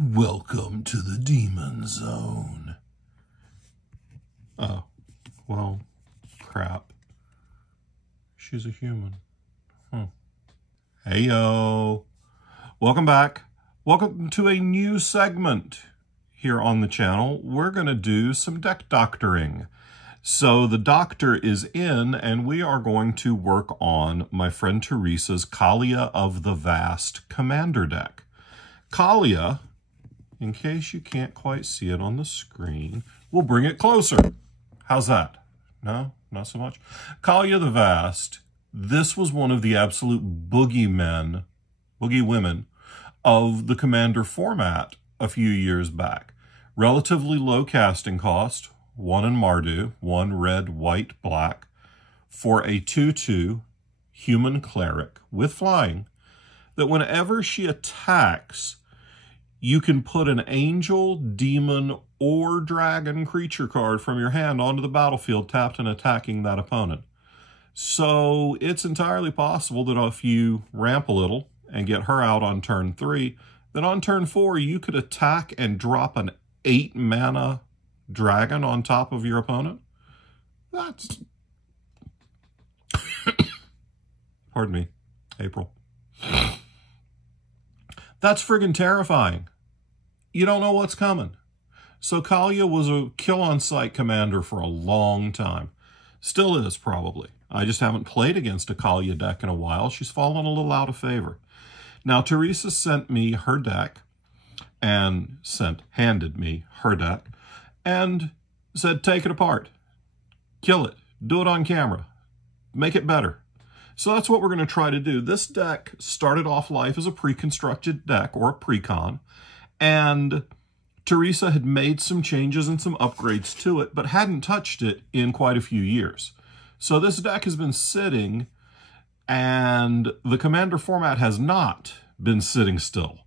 Welcome to the Demon Zone. Oh, well, crap. She's a human. Heyo. Welcome back. Welcome to a new segment here on the channel. We're going to do some deck doctoring. So the doctor is in, and we are going to work on my friend Teresa's Kaalia of the Vast Commander deck. Kaalia, in case you can't quite see it on the screen, we'll bring it closer. How's that? No, not so much. Kaalia the Vast, this was one of the absolute boogeywomen of the Commander format a few years back. Relatively low casting cost, 1 in Mardu, 1 red, white, black, for a 2/2 human cleric with flying, that whenever she attacks, you can put an angel, demon, or dragon creature card from your hand onto the battlefield, tapped and attacking that opponent. So it's entirely possible that if you ramp a little and get her out on turn 3, then on turn 4 you could attack and drop an 8 mana dragon on top of your opponent. That's... Pardon me, April. That's friggin' terrifying. You don't know what's coming. So Kaalia was a kill-on-sight commander for a long time. Still is, probably. I just haven't played against a Kaalia deck in a while. She's fallen a little out of favor. Now, Teresa sent me her deck, and handed me her deck, and said, take it apart. Kill it. Do it on camera. Make it better. So that's what we're going to try to do. This deck started off life as a pre-constructed deck, or a pre-con, and Teresa had made some changes and some upgrades to it, but hadn't touched it in quite a few years. So this deck has been sitting, and the Commander format has not been sitting still.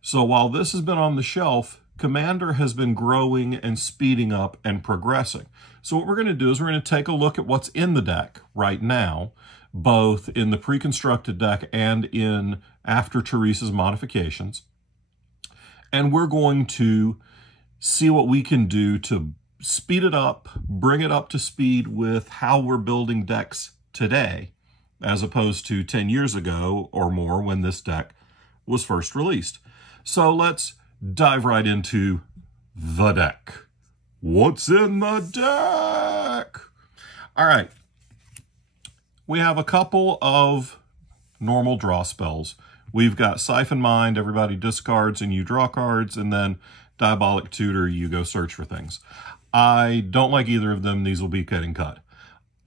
So while this has been on the shelf, Commander has been growing and speeding up and progressing. So what we're going to do is we're going to take a look at what's in the deck right now, both in the pre-constructed deck and in after Teresa's modifications. And we're going to see what we can do to speed it up, bring it up to speed with how we're building decks today, as opposed to 10 years ago or more when this deck was first released. So let's dive right into the deck. What's in the deck? All right. We have a couple of normal draw spells. We've got Siphon Mind, everybody discards and you draw cards, and then Diabolic Tutor, you go search for things. I don't like either of them. These will be getting cut.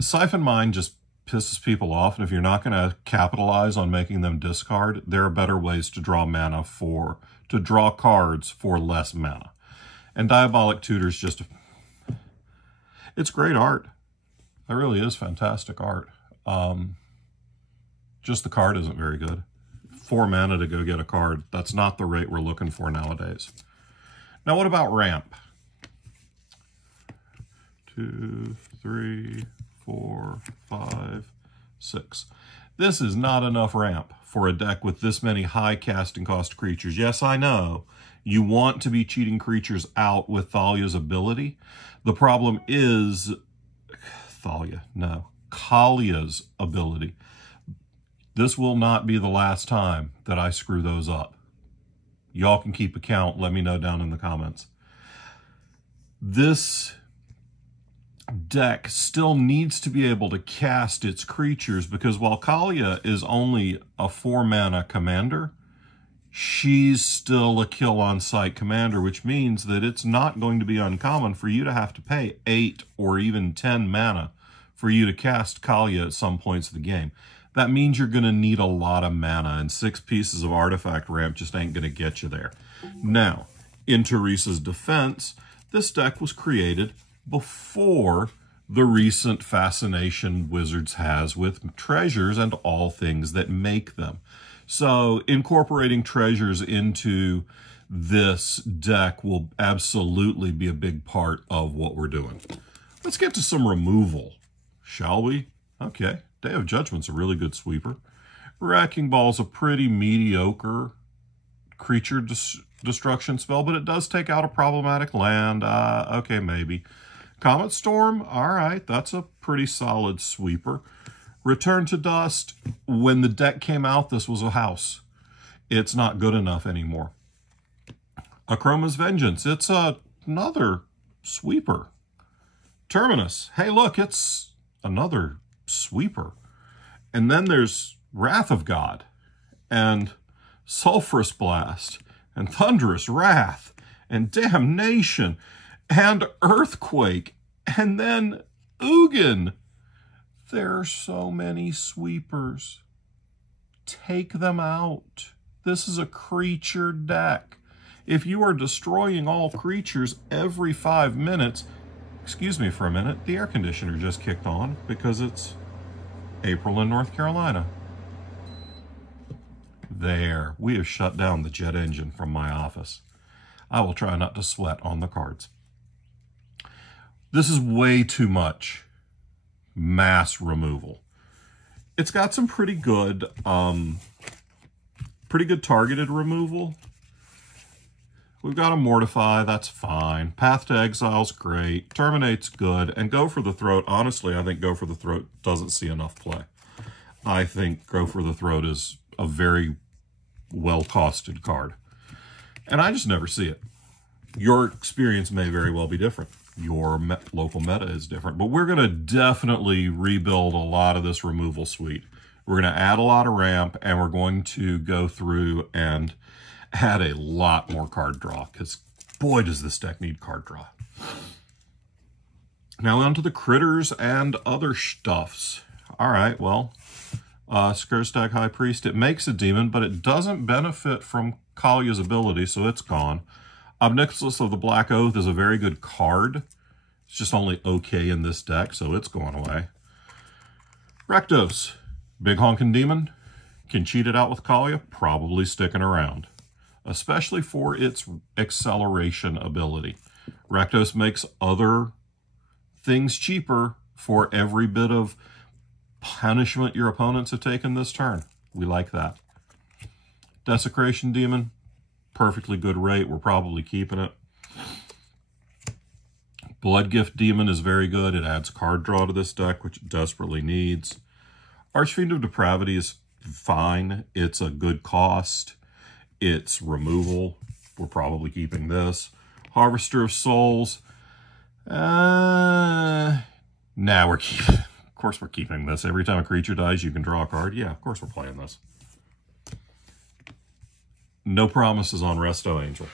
Siphon Mind just pisses people off, and if you're not going to capitalize on making them discard, there are better ways to draw mana to draw cards for less mana. And Diabolic Tutor is just... it's great art. It really is fantastic art. Just the card isn't very good. 4 mana to go get a card. That's not the rate we're looking for nowadays. Now, what about ramp? 2, 3, 4, 5, 6. This is not enough ramp for a deck with this many high casting cost creatures. Yes, I know. You want to be cheating creatures out with Thalia's ability. The problem is... Kaalia's ability. This will not be the last time that I screw those up. Y'all can keep account. Let me know down in the comments. This deck still needs to be able to cast its creatures, because while Kaalia is only a 4 mana commander, she's still a kill-on-sight commander, which means that it's not going to be uncommon for you to have to pay 8 or even 10 mana for you to cast Kaalia at some points of the game. That means you're going to need a lot of mana, and 6 pieces of artifact ramp just ain't going to get you there. Now, in Teresa's defense, this deck was created before the recent fascination Wizards has with treasures and all things that make them. So incorporating treasures into this deck will absolutely be a big part of what we're doing. Let's get to some removal, shall we? Okay. Day of Judgment's a really good sweeper. Wrecking Ball's a pretty mediocre creature destruction spell, but it does take out a problematic land. Okay, maybe. Comet Storm, all right, that's a pretty solid sweeper. Return to Dust, when the deck came out, this was a house. It's not good enough anymore. Akroma's Vengeance, it's another sweeper. Terminus, hey look, it's another sweeper. And then there's Wrath of God, and Sulphurous Blast, and Thunderous Wrath, and Damnation, and Earthquake, and then Ugin. There are so many sweepers. Take them out. This is a creature deck. If you are destroying all creatures every 5 minutes, excuse me for a minute, the air conditioner just kicked on because it's April in North Carolina. There, we have shut down the jet engine from my office. I will try not to sweat on the cards. This is way too much mass removal. It's got some pretty good targeted removal. We've got a Mortify, that's fine. Path to Exile's great. Terminate's good. And Go for the Throat, honestly, I think Go for the Throat doesn't see enough play. I think Go for the Throat is a very well-costed card. And I just never see it. Your experience may very well be different. Your local meta is different. But we're going to definitely rebuild a lot of this removal suite. We're going to add a lot of ramp, and we're going to go through and add a lot more card draw, because boy does this deck need card draw. Now on to the critters and other stuffs. All right, well, Skurstag High Priest, it makes a demon, but it doesn't benefit from Kaalia's ability, so it's gone. Obnixilis of the Black Oath is a very good card. It's just only okay in this deck, so it's going away. Rakdos, big honkin' demon. Can cheat it out with Kaalia? Probably sticking around, especially for its acceleration ability. Rakdos makes other things cheaper for every bit of punishment your opponents have taken this turn. We like that. Desecration Demon, perfectly good rate. We're probably keeping it. Bloodgift Demon is very good. It adds card draw to this deck, which it desperately needs. Archfiend of Depravity is fine. It's a good cost. It's removal. We're probably keeping this. Harvester of Souls. Nah, we're keeping... Of course we're keeping this. Every time a creature dies, you can draw a card. Yeah, of course we're playing this. No promises on Resto Angel.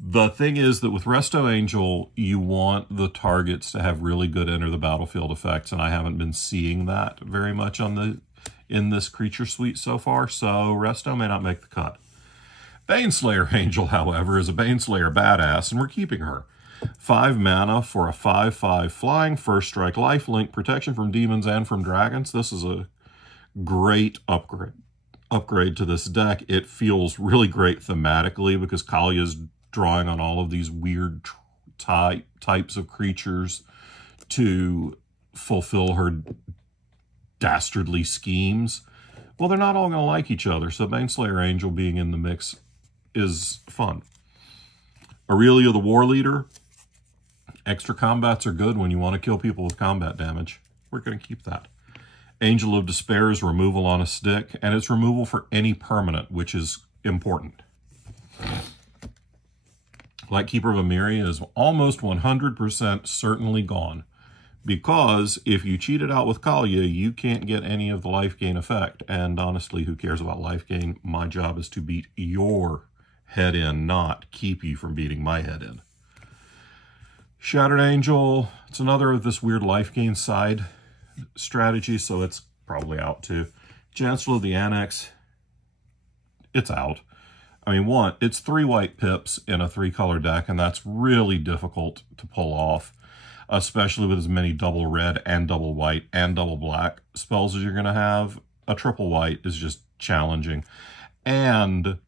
The thing is that with Resto Angel, you want the targets to have really good enter the battlefield effects, and I haven't been seeing that very much in this creature suite so far, so Resto may not make the cut. Baneslayer Angel, however, is a Baneslayer badass, and we're keeping her. 5 mana for a 5/5 flying, first strike, lifelink, protection from demons and from dragons. This is a great upgrade to this deck. It feels really great thematically because Kaalia's drawing on all of these weird types of creatures to fulfill her dastardly schemes. Well, they're not all going to like each other, so Baneslayer Angel being in the mix is fun. Aurelia the War Leader. Extra combats are good when you want to kill people with combat damage. We're going to keep that. Angel of Despair is removal on a stick, and it's removal for any permanent, which is important. Lightkeeper of Emiria is almost 100% certainly gone, because if you cheat it out with Kaalia, you can't get any of the life gain effect, and honestly, who cares about life gain? My job is to beat your head in, not keep you from beating my head in. Shattered Angel, it's another of this weird life gain side strategy, so it's probably out too. Chancellor of the Annex, it's out. I mean, it's 3 white pips in a 3-color deck, and that's really difficult to pull off, especially with as many double red and double white and double black spells as you're going to have. A triple white is just challenging. And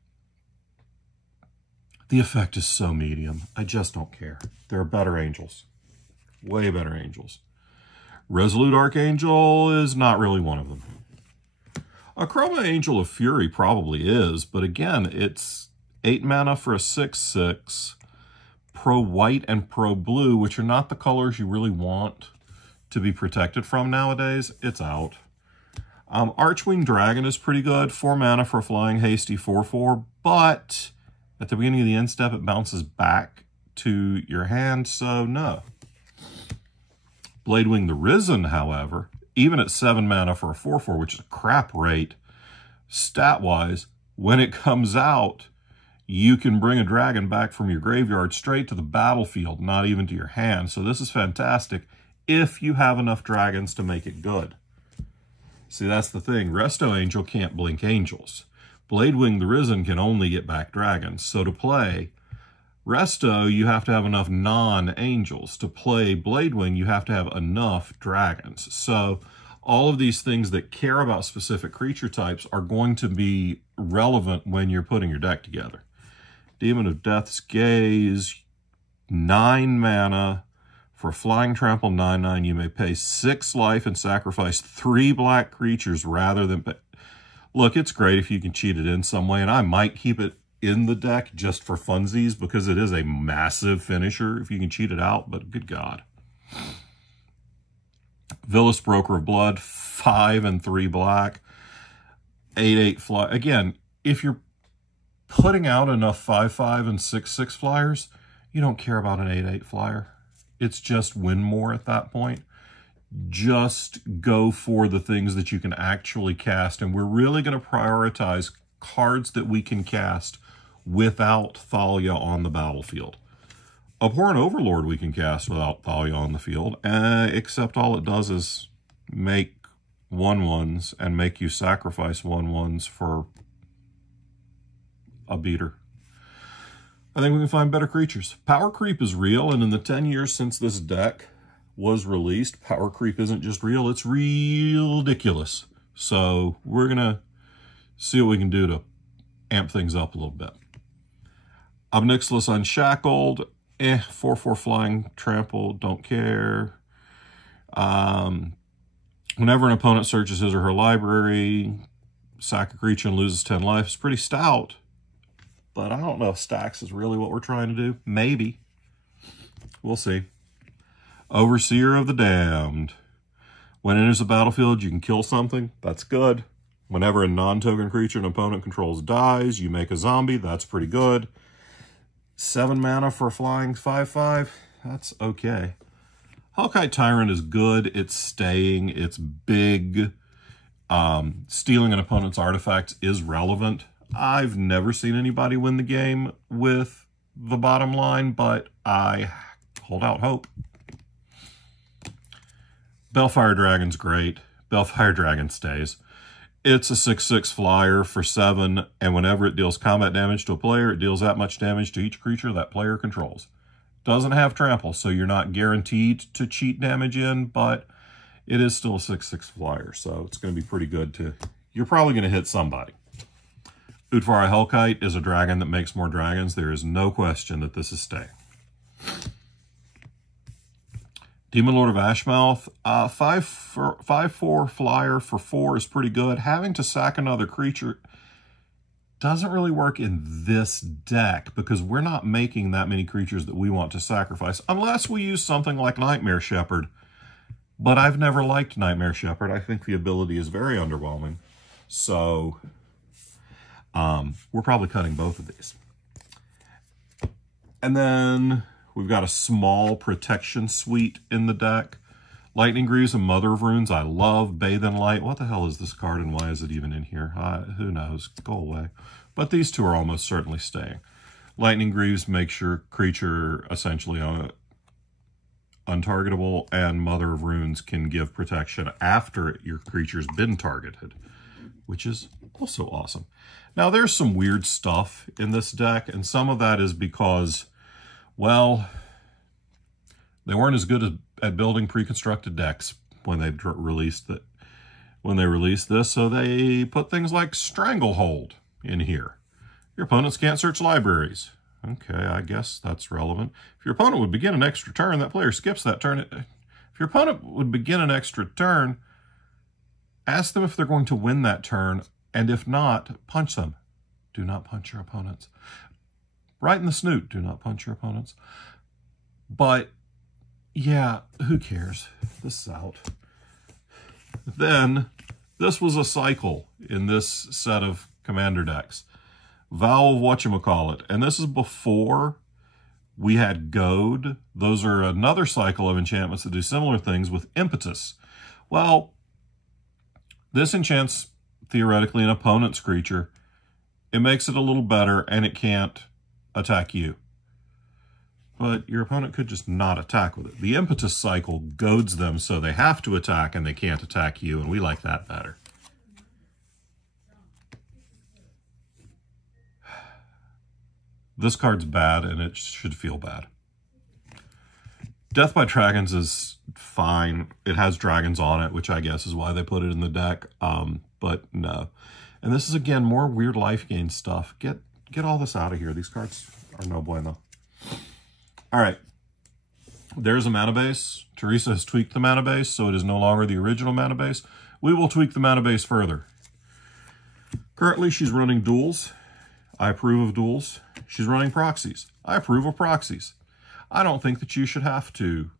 the effect is so medium. I just don't care. There are better angels. Way better angels. Resolute Archangel is not really one of them. A Chroma Angel of Fury probably is, but again, it's 8 mana for a 6/6. Pro white and pro blue, which are not the colors you really want to be protected from nowadays. It's out. Archwing Dragon is pretty good. 4 mana for a flying hasty 4/4, but at the beginning of the end step, it bounces back to your hand, so no. Bladewing the Risen, however, even at 7 mana for a 4/4, which is a crap rate, stat-wise, when it comes out, you can bring a dragon back from your graveyard straight to the battlefield, not even to your hand. So this is fantastic if you have enough dragons to make it good. See, that's the thing. Resto Angel can't blink angels. Bladewing the Risen can only get back dragons. So to play Resto, you have to have enough non-angels. To play Bladewing, you have to have enough dragons. So all of these things that care about specific creature types are going to be relevant when you're putting your deck together. Demon of Death's Gaze, 9 mana for a flying trample 9/9. You may pay 6 life and sacrifice 3 black creatures rather than pay. Look, it's great if you can cheat it in some way, and I might keep it in the deck just for funsies because it is a massive finisher if you can cheat it out, but good God. Villas Broker of Blood, 5 and 3 black, 8/8 fly. Again, if you're putting out enough 5/5 and 6/6 flyers, you don't care about an 8/8 flyer. It's just win more at that point. Just go for the things that you can actually cast, and we're really going to prioritize cards that we can cast without Thalia on the battlefield. Abhorrent Overlord we can cast without Thalia on the field, except all it does is make 1/1s and make you sacrifice 1/1s for a beater. I think we can find better creatures. Power creep is real, and in the 10 years since this deck was released, power creep isn't just real, it's ridiculous. So we're going to see what we can do to amp things up a little bit. Obnixilis Unshackled, 4/4 flying trample, don't care. Whenever an opponent searches his or her library, sack a creature and loses 10 life. It's pretty stout. But I don't know if stacks is really what we're trying to do. Maybe. We'll see. Overseer of the Damned. When it enters the battlefield, you can kill something. That's good. Whenever a non-token creature an opponent controls dies, you make a zombie. That's pretty good. 7 mana for a flying 5/5. That's okay. Hellkite Tyrant is good. It's staying. It's big. Stealing an opponent's artifacts is relevant. I've never seen anybody win the game with the bottom line, but I hold out hope. Bellfire Dragon's great. Bellfire Dragon stays. It's a 6/6 flyer for 7, and whenever it deals combat damage to a player, it deals that much damage to each creature that player controls. Doesn't have trample, so you're not guaranteed to cheat damage in, but it is still a 6/6 flyer, so it's going to be pretty good to... You're probably going to hit somebody. Utfara Hellkite is a dragon that makes more dragons. There is no question that this is staying. Demon Lord of Ashmouth, 5/4 flyer for 4 is pretty good. Having to sack another creature doesn't really work in this deck because we're not making that many creatures that we want to sacrifice unless we use something like Nightmare Shepherd. But I've never liked Nightmare Shepherd. I think the ability is very underwhelming. So we're probably cutting both of these. And then we've got a small protection suite in the deck. Lightning Greaves and Mother of Runes, I love. Bathe in Light. What the hell is this card and why is it even in here? Who knows? Go away. But these two are almost certainly staying. Lightning Greaves makes your creature essentially untargetable, and Mother of Runes can give protection after your creature's been targeted, which is also awesome. Now, there's some weird stuff in this deck, and some of that is because, well, they weren't as good at building pre-constructed decks when they released this, so they put things like Stranglehold in here. Your opponents can't search libraries. Okay, I guess that's relevant. If your opponent would begin an extra turn, that player skips that turn. If your opponent would begin an extra turn, ask them if they're going to win that turn, and if not, punch them. Do not punch your opponents. Right in the snoot. Do not punch your opponents. But, yeah, who cares? This is out. Then, this was a cycle in this set of commander decks. Vow of whatchamacallit. And this is before we had Goad. Those are another cycle of enchantments that do similar things with Impetus. Well, this enchants, theoretically, an opponent's creature. It makes it a little better, and it can't attack you. But your opponent could just not attack with it. The Impetus cycle goads them so they have to attack, and they can't attack you, and we like that better. This card's bad, and it should feel bad. Death by Dragons is fine. It has dragons on it, which I guess is why they put it in the deck. But no. And this is, again, more weird life gain stuff. Get all this out of here. These cards are no bueno. All right. There's a mana base. Teresa has tweaked the mana base, so it is no longer the original mana base. We will tweak the mana base further. Currently, she's running duels. I approve of duels. She's running proxies. I approve of proxies. I don't think that you should have to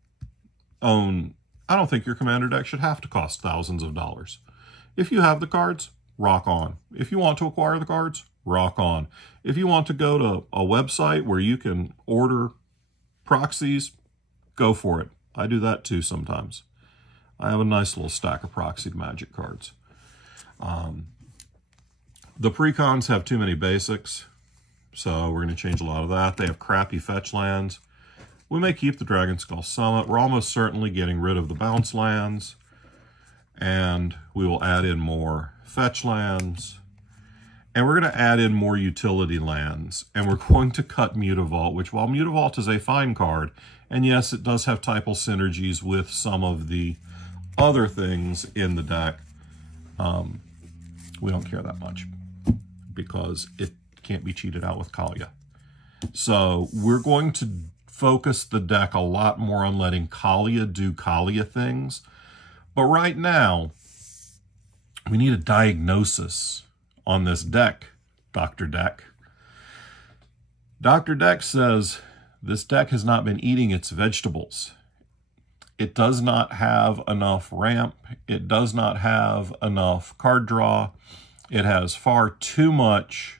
own... I don't think your commander deck should have to cost thousands of dollars. If you have the cards, rock on. If you want to acquire the cards, rock on. If you want to go to a website where you can order proxies, go for it. I do that too sometimes. I have a nice little stack of proxied Magic cards. The precons have too many basics, so we're going to change a lot of that. They have crappy fetch lands. We may keep the Dragonskull Summit. We're almost certainly getting rid of the bounce lands, and we will add in more fetch lands, and we're going to add in more utility lands, and we're going to cut Mutavault, which, while Mutavault is a fine card, and yes, it does have typal synergies with some of the other things in the deck, we don't care that much, because it can't be cheated out with Kaalia. So we're going to focus the deck a lot more on letting Kaalia do Kaalia things. But right now, we need a diagnosis on this deck, Dr. Deck. Dr. Deck says this deck has not been eating its vegetables. It does not have enough ramp. It does not have enough card draw. It has far too much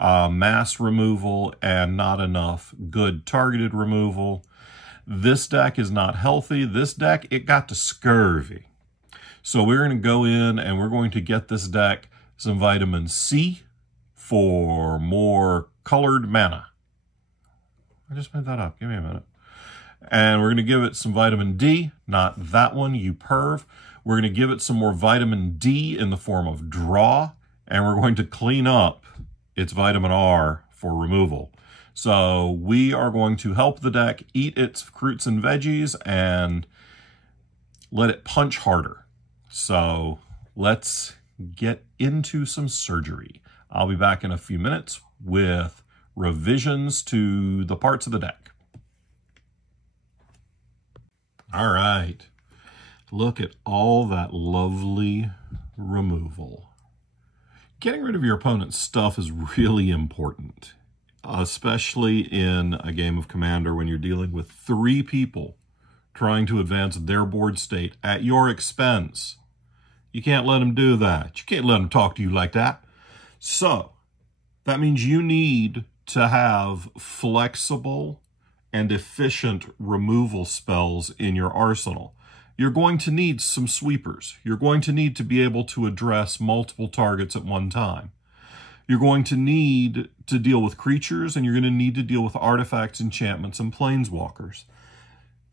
mass removal and not enough good targeted removal. This deck is not healthy. This deck, it got to scurvy. So we're going to go in and we're going to get this deck some vitamin C for more colored mana. I just made that up. Give me a minute. And we're going to give it some vitamin D, not that one, you perv. We're going to give it some more vitamin D in the form of draw, and we're going to clean up its vitamin R for removal. So we are going to help the deck eat its fruits and veggies and let it punch harder. So let's get into some surgery. I'll be back in a few minutes with revisions to the parts of the deck. All right. Look at all that lovely removal. Getting rid of your opponent's stuff is really important, especially in a game of Commander when you're dealing with 3 people trying to advance their board state at your expense. You can't let them do that. You can't let them talk to you like that. So that means you need to have flexible and efficient removal spells in your arsenal. You're going to need some sweepers. You're going to need to be able to address multiple targets at one time. You're going to need to deal with creatures, and you're going to need to deal with artifacts, enchantments, and planeswalkers.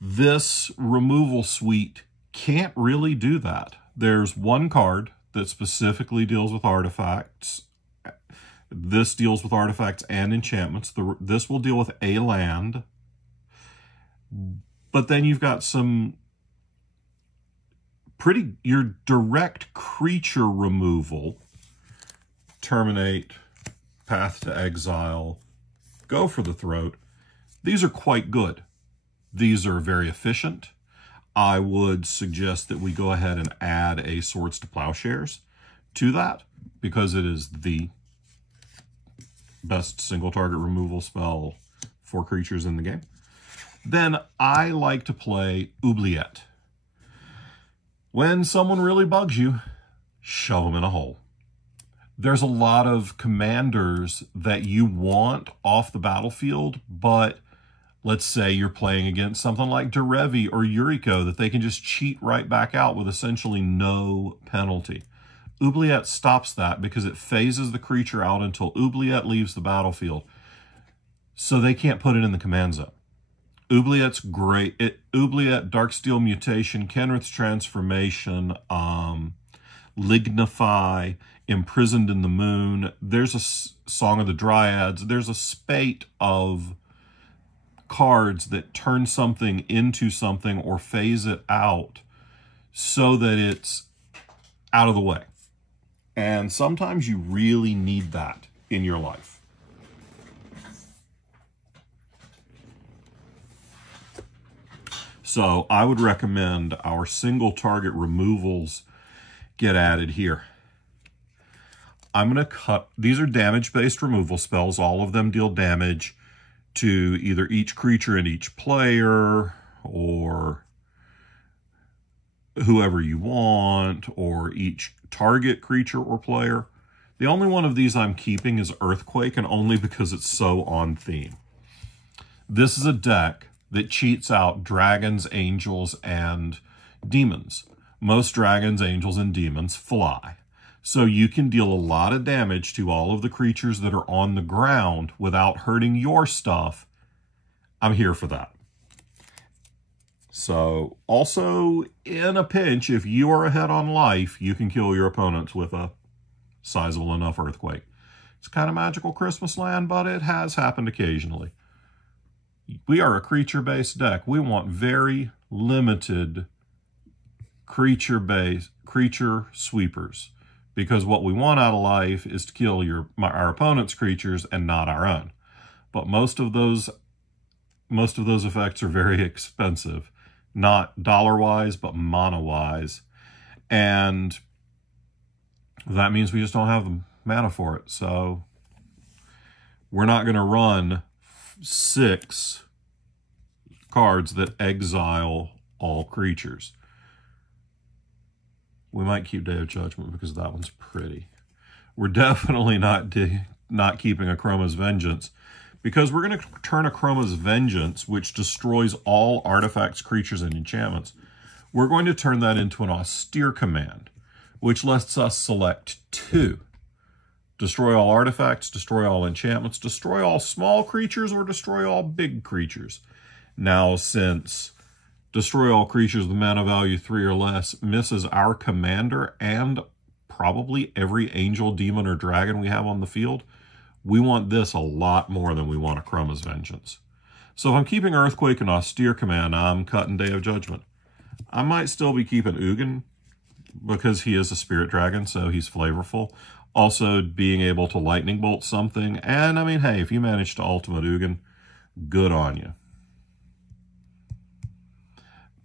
This removal suite can't really do that. There's one card that specifically deals with artifacts. This deals with artifacts and enchantments. This will deal with a land. But then you've got some your direct creature removal, terminate, path to exile, go for the throat. These are quite good. These are very efficient. I would suggest that we go ahead and add a Swords to Plowshares to that, because it is the best single target removal spell for creatures in the game. Then I like to play Oubliette. When someone really bugs you, shove them in a hole. There's a lot of commanders that you want off the battlefield, but let's say you're playing against something like Derevi or Yuriko that they can just cheat right back out with essentially no penalty. Oubliette stops that because it phases the creature out until Oubliette leaves the battlefield, so they can't put it in the command zone. Oubliette's great. Oubliette, Darksteel Mutation, Kenrith's Transformation, Lignify, Imprisoned in the Moon. There's a Song of the Dryads. There's a spate of cards that turn something into something or phase it out so that it's out of the way. And sometimes you really need that in your life. So I would recommend our single target removals get added here. I'm going to cut, these are damage-based removal spells. All of them deal damage to either each creature and each player, or whoever you want, or each target creature or player. The only one of these I'm keeping is Earthquake, and only because it's so on theme. This is a deck that cheats out dragons, angels, and demons. Most dragons, angels, and demons fly. So you can deal a lot of damage to all of the creatures that are on the ground without hurting your stuff. I'm here for that. So also, in a pinch, if you are ahead on life, you can kill your opponents with a sizable enough Earthquake. It's kind of magical Christmas land, but it has happened occasionally. We are a creature-based deck. We want very limited creature sweepers, because what we want out of life is to kill our opponent's creatures and not our own. But most of those effects are very expensive, not dollar-wise, but mana-wise, and that means we just don't have the mana for it. So we're not going to run 6 cards that exile all creatures. We might keep Day of Judgment because that one's pretty. We're definitely not keeping Akroma's Vengeance, because we're going to turn Akroma's Vengeance, which destroys all artifacts, creatures, and enchantments. We're going to turn that into an austere command, which lets us select 2. Destroy all artifacts, destroy all enchantments, destroy all small creatures, or destroy all big creatures. Now, since destroy all creatures with mana value 3 or less misses our commander and probably every angel, demon, or dragon we have on the field, we want this a lot more than we want Akroma's Vengeance. So if I'm keeping Earthquake and Austere Command, I'm cutting Day of Judgment. I might still be keeping Ugin, because he is a spirit dragon, so he's flavorful. Also, being able to lightning bolt something. And, I mean, hey, if you manage to ultimate Ugin, good on you.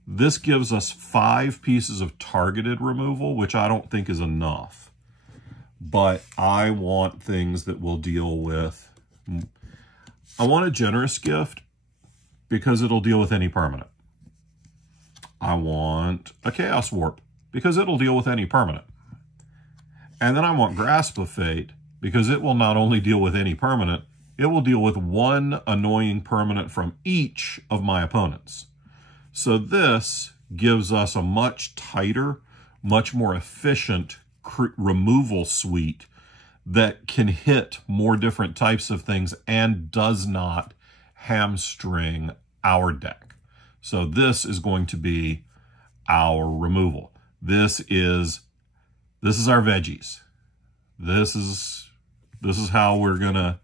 This gives us 5 pieces of targeted removal, which I don't think is enough. But I want things that will deal with... I want a Generous Gift because it'll deal with any permanent. I want a Chaos Warp because it'll deal with any permanent. And then I want Grasp of Fate because it will not only deal with any permanent, it will deal with 1 annoying permanent from each of my opponents. So this gives us a much tighter, much more efficient removal suite that can hit more different types of things and does not hamstring our deck. So this is going to be our removal. This is our veggies. This is how we're gonna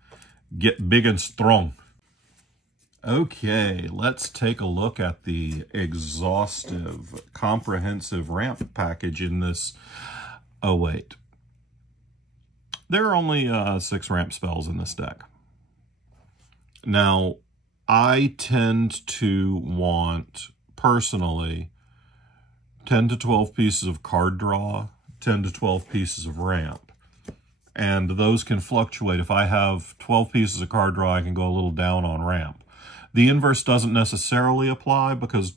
get big and strong. Okay, let's take a look at the exhaustive, comprehensive ramp package in this. Oh wait, there are only 6 ramp spells in this deck. Now, I tend to want, personally, 10 to 12 pieces of card draw, 10 to 12 pieces of ramp. and those can fluctuate. If I have 12 pieces of card draw, I can go a little down on ramp. The inverse doesn't necessarily apply because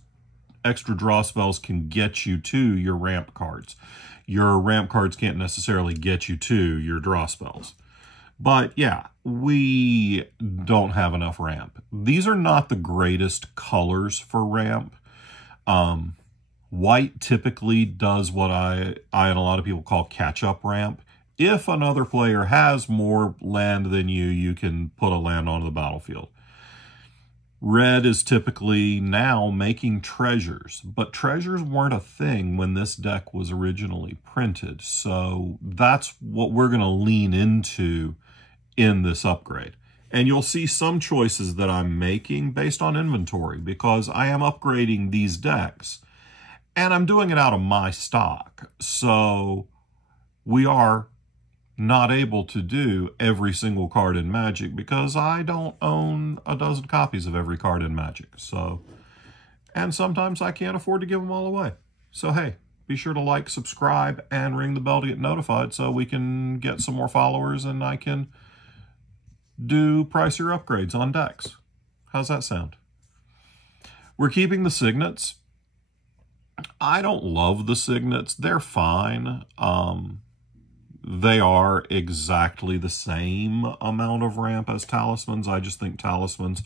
extra draw spells can get you to your ramp cards. Your ramp cards can't necessarily get you to your draw spells. But yeah, we don't have enough ramp. These are not the greatest colors for ramp. White typically does what I and a lot of people call catch-up ramp. If another player has more land than you, you can put a land onto the battlefield. Red is typically now making treasures, but treasures weren't a thing when this deck was originally printed. So that's what we're going to lean into in this upgrade. And you'll see some choices that I'm making based on inventory because I am upgrading these decks and I'm doing it out of my stock. So we are not able to do every single card in Magic because I don't own a dozen copies of every card in Magic. So, and sometimes I can't afford to give them all away. So hey, be sure to like, subscribe, and ring the bell to get notified so we can get some more followers and I can do pricier upgrades on decks. How's that sound? We're keeping the signets. I don't love the signets. They're fine. They are exactly the same amount of ramp as talismans. I just think talismans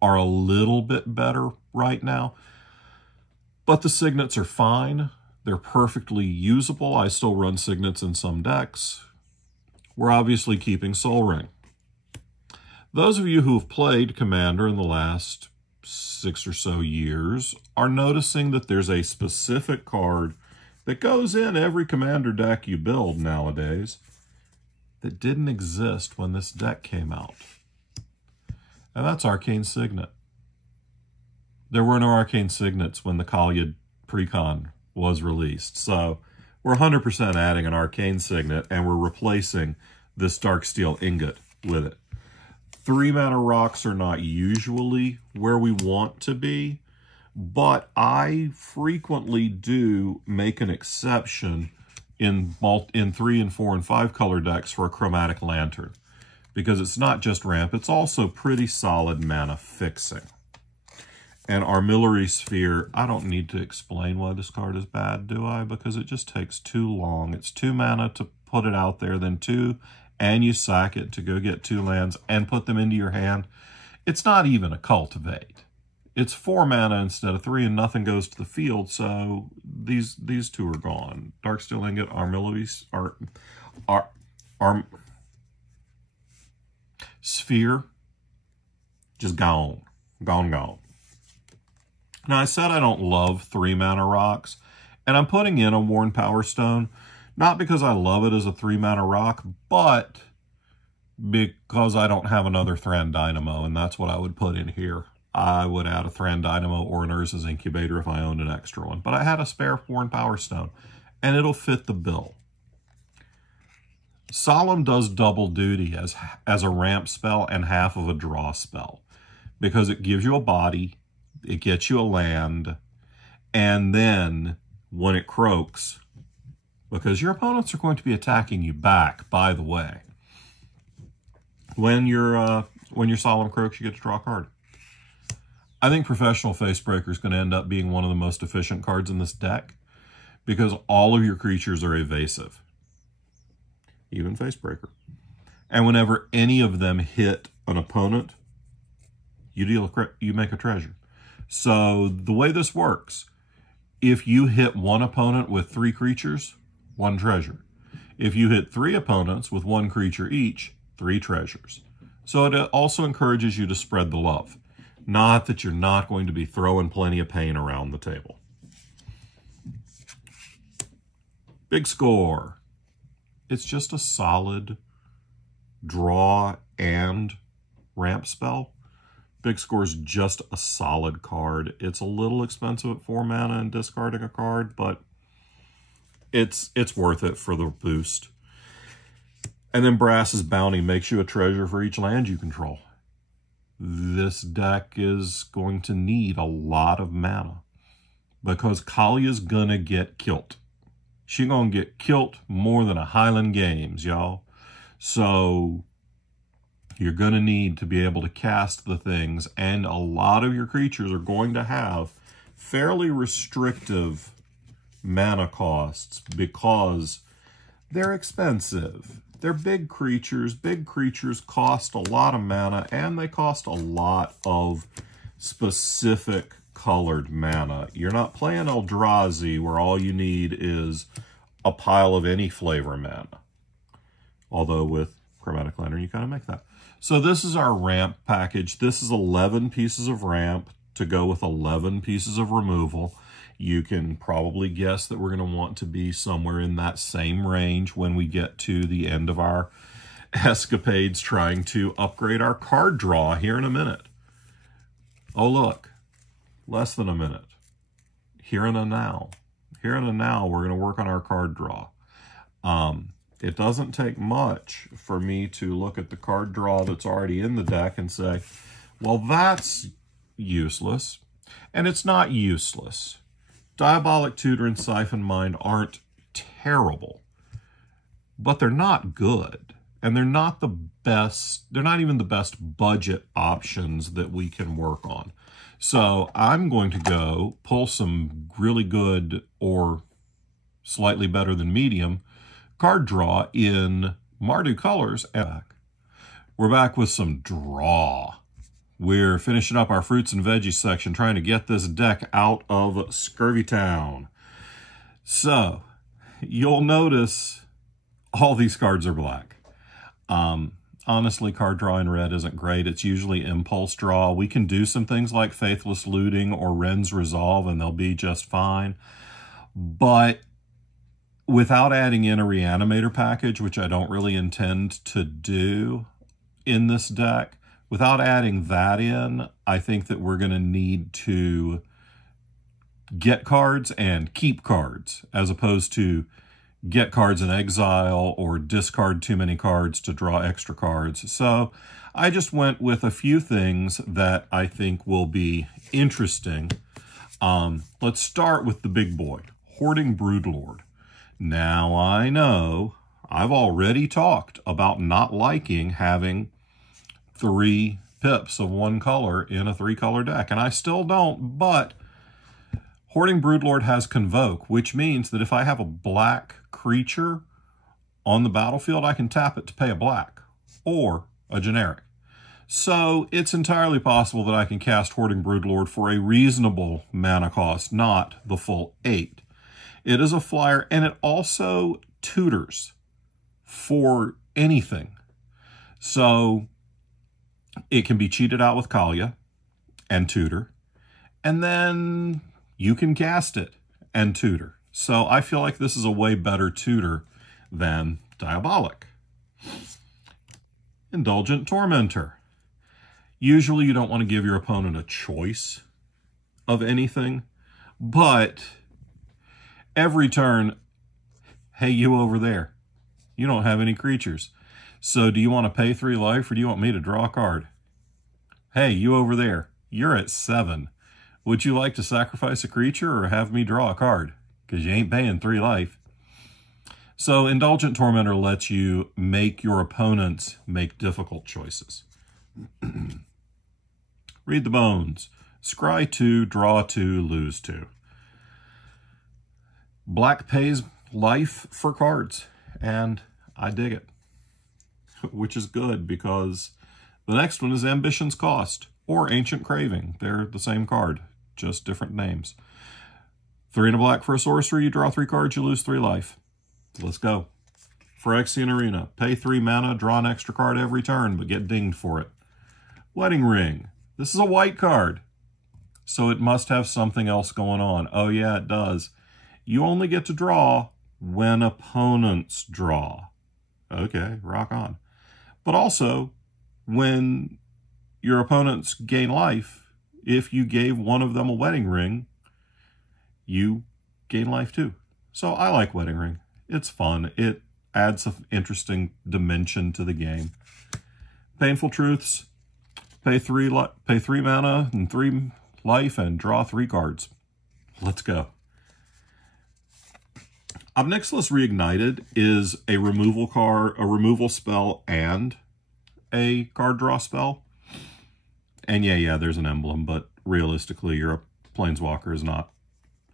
are a little bit better right now. But the signets are fine. They're perfectly usable. I still run signets in some decks. We're obviously keeping Soul Ring. Those of you who have played Commander in the last 6 or so years are noticing that there's a specific card that goes in every Commander deck you build nowadays that didn't exist when this deck came out. And that's Arcane Signet. There were no Arcane Signets when the Kaalia Precon was released. So we're 100% adding an Arcane Signet and we're replacing this Darksteel Ingot with it. 3-mana rocks are not usually where we want to be, but I frequently do make an exception in 3 and 4 and 5 color decks for a Chromatic Lantern, because it's not just ramp, it's also pretty solid mana fixing. And Armillary Sphere, I don't need to explain why this card is bad, do I? Because it just takes too long. It's 2 mana to put it out there, then 2, and you sack it to go get 2 lands and put them into your hand. It's not even a Cultivate. It's 4 mana instead of 3, and nothing goes to the field, so these 2 are gone. Darksteel Ingot, Armillary Sphere, just gone. Gone. Now, I said I don't love 3-mana rocks, and I'm putting in a Worn Power Stone, not because I love it as a 3-mana rock, but because I don't have another Thran Dynamo, and that's what I would put in here. I would add a Thran Dynamo or an Urza's Incubator if I owned an extra one. But I had a spare Worn Power Stone, and it'll fit the bill. Solemn does double duty as a ramp spell and half of a draw spell, because it gives you a body, it gets you a land, and then when it croaks, because your opponents are going to be attacking you back, by the way, when your Solemn croaks, you get to draw a card. I think Professional Facebreaker is going to end up being one of the most efficient cards in this deck because all of your creatures are evasive, even Facebreaker. And whenever any of them hit an opponent, you make a treasure. So the way this works, if you hit one opponent with 3 creatures, 1 treasure. If you hit 3 opponents with 1 creature each, 3 treasures. So it also encourages you to spread the love. Not that you're not going to be throwing plenty of pain around the table. Big Score. It's just a solid draw and ramp spell. Big Score is just a solid card. It's a little expensive at 4 mana and discarding a card, but it's worth it for the boost. And then Brass's Bounty makes you a treasure for each land you control. This deck is going to need a lot of mana because Kaalia's gonna get killed. She's gonna get killed more than a Highland Games, y'all. So you're going to need to be able to cast the things, and a lot of your creatures are going to have fairly restrictive mana costs because they're expensive. They're big creatures. Big creatures cost a lot of mana, and they cost a lot of specific colored mana. You're not playing Eldrazi where all you need is a pile of any flavor mana. Although with Chromatic Lantern, you kind of make that. So this is our ramp package. This is 11 pieces of ramp to go with 11 pieces of removal. You can probably guess that we're going to want to be somewhere in that same range when we get to the end of our escapades trying to upgrade our card draw here in a minute. Oh, look, less than a minute. Here and a now. Here and a now, we're going to work on our card draw. It doesn't take much for me to look at the card draw that's already in the deck and say, well, that's useless. And it's not useless. Diabolic Tutor and Siphon Mind aren't terrible, but they're not good. And they're not the best, they're not even the best budget options that we can work on. So I'm going to go pull some really good or slightly better than medium card draw in Mardu colors. And we're back with some draw. We're finishing up our fruits and veggies section, trying to get this deck out of Scurvy Town. So you'll notice all these cards are black. Honestly, card draw in red isn't great. It's usually impulse draw. We can do some things like Faithless Looting or Ren's Resolve, and they'll be just fine. But without adding in a Reanimator package, which I don't really intend to do in this deck, without adding that in, I think that we're going to need to get cards and keep cards, as opposed to get cards in exile or discard too many cards to draw extra cards. So I just went with a few things that I think will be interesting. Let's start with the big boy, Hoarding Broodlord. Now I know I've already talked about not liking having 3 pips of one color in a 3-color deck, and I still don't, but Hoarding Broodlord has Convoke, which means that if I have a black creature on the battlefield, I can tap it to pay a black or a generic. So it's entirely possible that I can cast Hoarding Broodlord for a reasonable mana cost, not the full 8. It is a flyer, and it also tutors for anything. So it can be cheated out with Kaalia and tutor, and then you can cast it and tutor. So I feel like this is a way better tutor than Diabolic. Indulgent Tormentor. Usually you don't want to give your opponent a choice of anything, but every turn, hey, you over there, you don't have any creatures. So do you want to pay 3 life, or do you want me to draw a card? Hey, you over there, you're at 7. Would you like to sacrifice a creature or have me draw a card? Because you ain't paying 3 life. So Indulgent Tormentor lets you make your opponents make difficult choices. Read the Bones. Scry 2, draw 2, lose 2. Black pays life for cards, and I dig it. Which is good, because the next one is Ambition's Cost, or Ancient Craving. They're the same card, just different names. 3 and a black for a sorcery, you draw 3 cards, you lose 3 life. Let's go. Phyrexian Arena. Pay 3 mana, draw an extra card every turn, but get dinged for it. Wedding Ring. This is a white card, so it must have something else going on. Oh yeah, it does. You only get to draw when opponents draw. Okay, rock on. But also, when your opponents gain life, if you gave one of them a Wedding Ring, you gain life too. So I like Wedding Ring. It's fun. It adds an interesting dimension to the game. Painful Truths. Pay 3 mana and 3 life and draw 3 cards. Let's go. Obnixilis Reignited is a removal spell and a card draw spell. And yeah, there's an emblem, but realistically, you're a Planeswalker is not.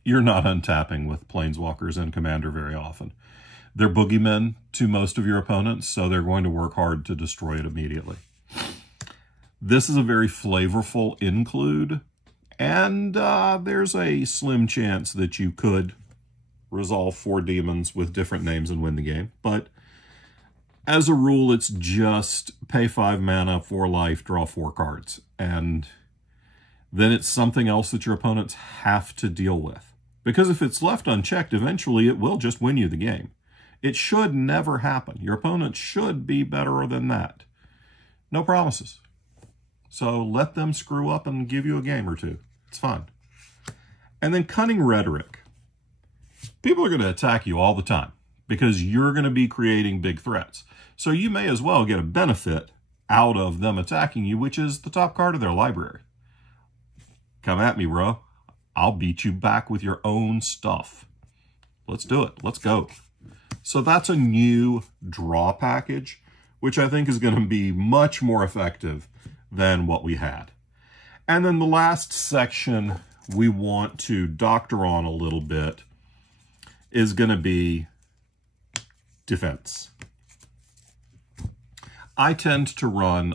You're not untapping with Planeswalkers in Commander very often. They're boogeymen to most of your opponents, so they're going to work hard to destroy it immediately. This is a very flavorful include, and there's a slim chance that you could resolve 4 demons with different names and win the game. But as a rule, it's just pay 5 mana, 4 life, draw 4 cards. And then it's something else that your opponents have to deal with. Because if it's left unchecked, eventually it will just win you the game. It should never happen. Your opponent should be better than that. No promises. So let them screw up and give you a game or two. It's fine. And then Cunning Rhetoric. People are going to attack you all the time because you're going to be creating big threats. So you may as well get a benefit out of them attacking you, which is the top card of their library. Come at me, bro. I'll beat you back with your own stuff. Let's do it. Let's go. So that's a new draw package, which I think is going to be much more effective than what we had. And then the last section we want to doctor on a little bit is going to be defense. I tend to run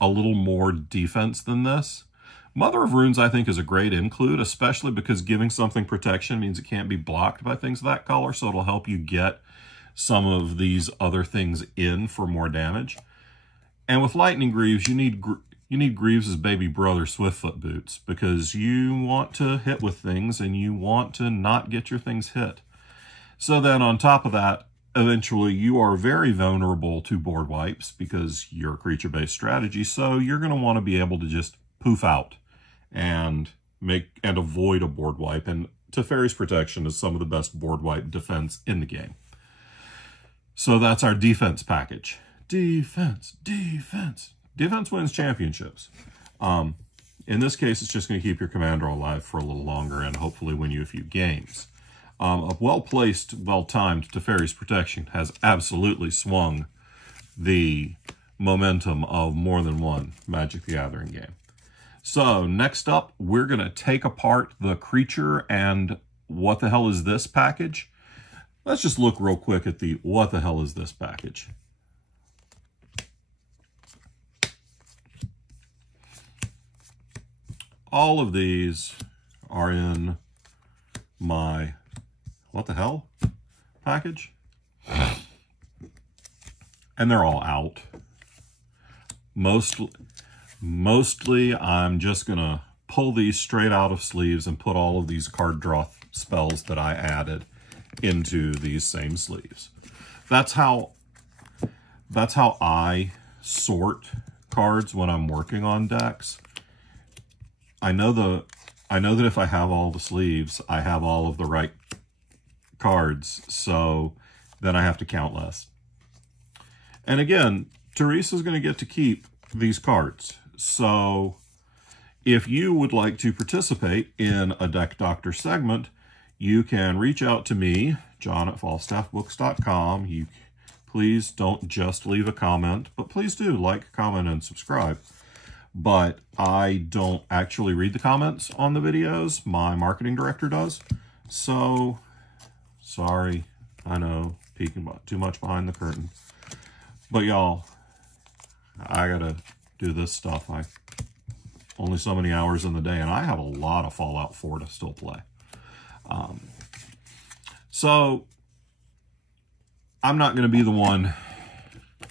a little more defense than this. Mother of Runes, I think, is a great include, especially because giving something protection means it can't be blocked by things of that color, so it'll help you get some of these other things in for more damage. And with Lightning Greaves, you need Greaves' baby brother, Swiftfoot Boots, because you want to hit with things and you want to not get your things hit. So then on top of that, eventually you are very vulnerable to board wipes because you're a creature-based strategy, so you're going to want to be able to just poof out and avoid a board wipe. And Teferi's Protection is some of the best board wipe defense in the game. So that's our defense package. Defense, defense. Defense wins championships. In this case, it's just going to keep your commander alive for a little longer and hopefully win you a few games. A well-placed, well-timed Teferi's Protection has absolutely swung the momentum of more than one Magic the Gathering game. So next up, we're going to take apart the creature and what the hell is this package. Let's just look real quick at the what the hell is this package. All of these are in my what the hell package. And they're all out. Mostly I'm just going to pull these straight out of sleeves and put all of these card draw spells that I added into these same sleeves. That's how I sort cards when I'm working on decks. I know that if I have all the sleeves, I have all of the right cards, so then I have to count less. And again, Teresa's going to get to keep these cards. So if you would like to participate in a Deck Doctor segment, you can reach out to me, john@falstaffbooks.com. Please don't just leave a comment, but please do like, comment, and subscribe. But I don't actually read the comments on the videos. My marketing director does. So, sorry. I know, peeking too much behind the curtain. But y'all, I gotta do this stuff. Only so many hours in the day, and I have a lot of Fallout 4 to still play. So, I'm not going to be the one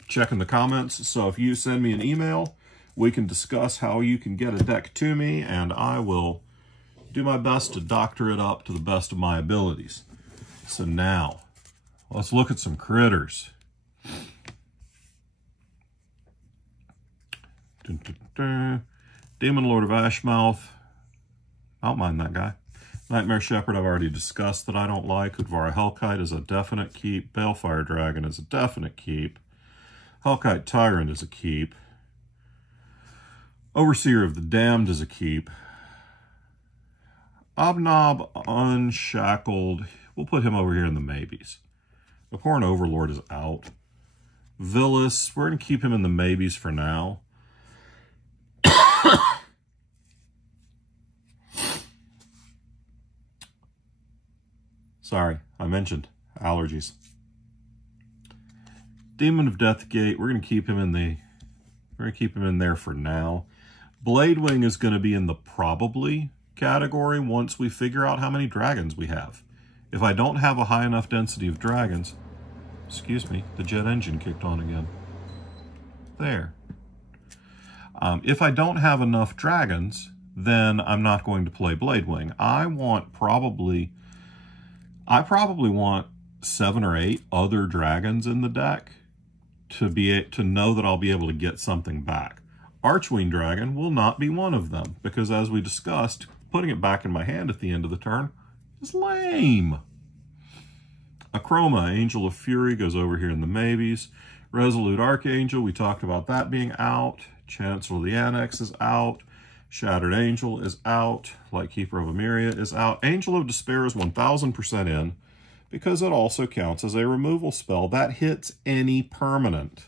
checking the comments. So if you send me an email, we can discuss how you can get a deck to me, and I will do my best to doctor it up to the best of my abilities. So now, let's look at some critters. Demon Lord of Ashmouth. I don't mind that guy. Nightmare Shepherd I've already discussed that I don't like. Udvara Hellkite is a definite keep. Balefire Dragon is a definite keep. Hellkite Tyrant is a keep. Overseer of the Damned is a keep. Obnob unshackled. We'll put him over here in the maybes. The Corn Overlord is out. Villas, we're going to keep him in the maybes for now. Sorry, I mentioned allergies. Demon of Deathgate, we're going to keep him in there for now. Bladewing is going to be in the probably category once we figure out how many dragons we have. If I don't have a high enough density of dragons, excuse me, the jet engine kicked on again. There. If I don't have enough dragons, then I'm not going to play Bladewing. I probably want 7 or 8 other dragons in the deck to know that I'll be able to get something back. Archwing Dragon will not be one of them, because as we discussed, putting it back in my hand at the end of the turn is lame. Achroma, Angel of Fury, goes over here in the maybes. Resolute Archangel, we talked about that being out. Chancellor of the Annex is out. Shattered Angel is out. Lightkeeper of Emeria is out. Angel of Despair is 1000% in, because it also counts as a removal spell. That hits any permanent.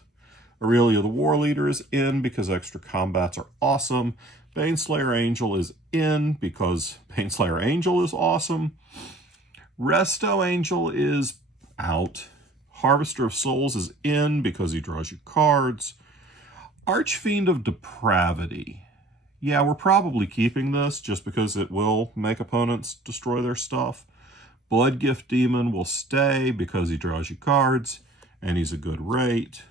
Aurelia the War Leader is in because extra combats are awesome. Baneslayer Angel is in because Baneslayer Angel is awesome. Resto Angel is out. Harvester of Souls is in because he draws you cards. Archfiend of Depravity. Yeah, we're probably keeping this just because it will make opponents destroy their stuff. Bloodgift Demon will stay because he draws you cards and he's a good rate.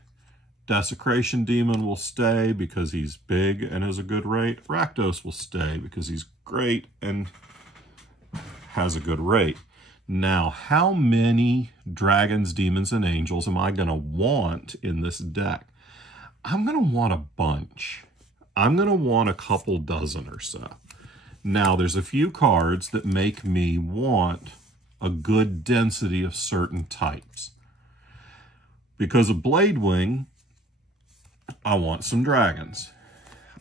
Desecration Demon will stay because he's big and is a good rate. Rakdos will stay because he's great and has a good rate. Now, how many dragons, demons, and angels am I going to want in this deck? I'm going to want a bunch. I'm going to want a couple dozen or so. Now, there's a few cards that make me want a good density of certain types. Because of Bladewing, I want some dragons.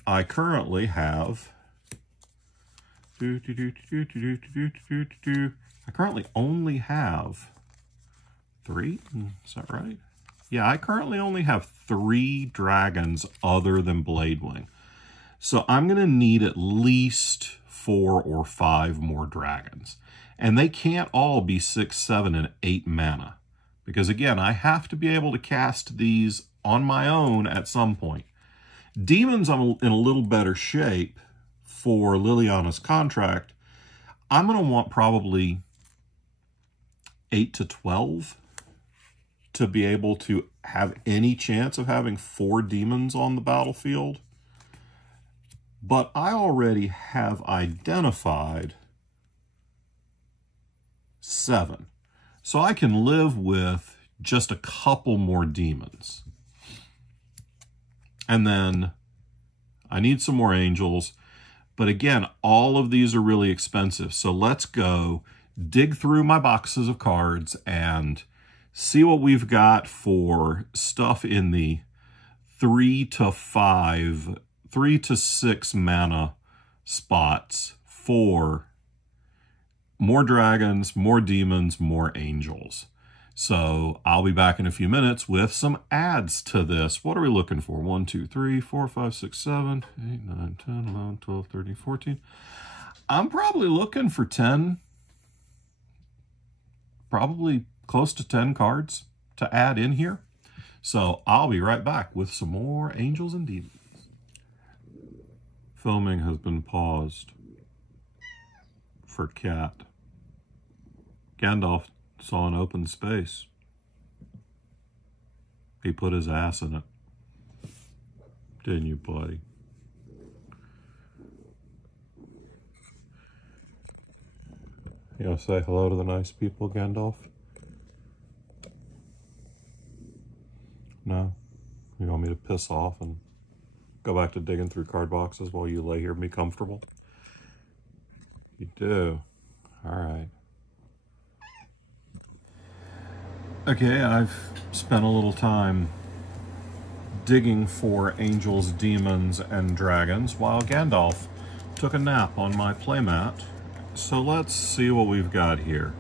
I currently have... I currently only have 3? Is that right? Yeah, I currently only have 3 dragons other than Bladewing. So I'm going to need at least 4 or 5 more dragons. And they can't all be 6, 7, and 8 mana. Because again, I have to be able to cast these on my own at some point. Demons, I'm in a little better shape for Liliana's Contract. I'm going to want probably 8 to 12 to be able to have any chance of having 4 demons on the battlefield. But I already have identified 7. So I can live with just a couple more demons. And then I need some more angels. But again, all of these are really expensive. So let's go dig through my boxes of cards and see what we've got for stuff in the 3 to 6 mana spots for more dragons, more demons, more angels. So I'll be back in a few minutes with some adds to this. What are we looking for? 1, 2, 3, 4, 5, 6, 7, 8, 9, 10, 11, 12, 13, 14. I'm probably looking for 10, probably close to 10 cards to add in here. So I'll be right back with some more angels and demons. Filming has been paused for cat. Gandalf saw an open space. He put his ass in it. Didn't you, buddy? You gonna say hello to the nice people, Gandalf? No? You want me to piss off and go back to digging through card boxes while you lay here and be comfortable? You do? Alright. Okay, I've spent a little time digging for angels, demons, and dragons while Gandalf took a nap on my playmat so let's see what we've got here.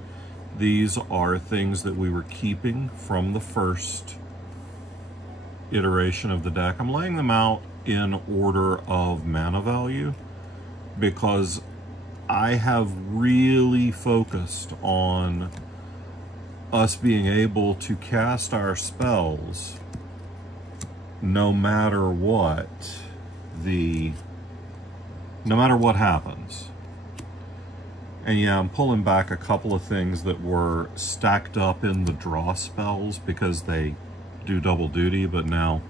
These are things that we were keeping from the first iteration of the deck. I'm laying them out in order of mana value because I have really focused on us being able to cast our spells no matter what happens. And yeah, I'm pulling back a couple of things that were stacked up in the draw spells because they do double duty, but now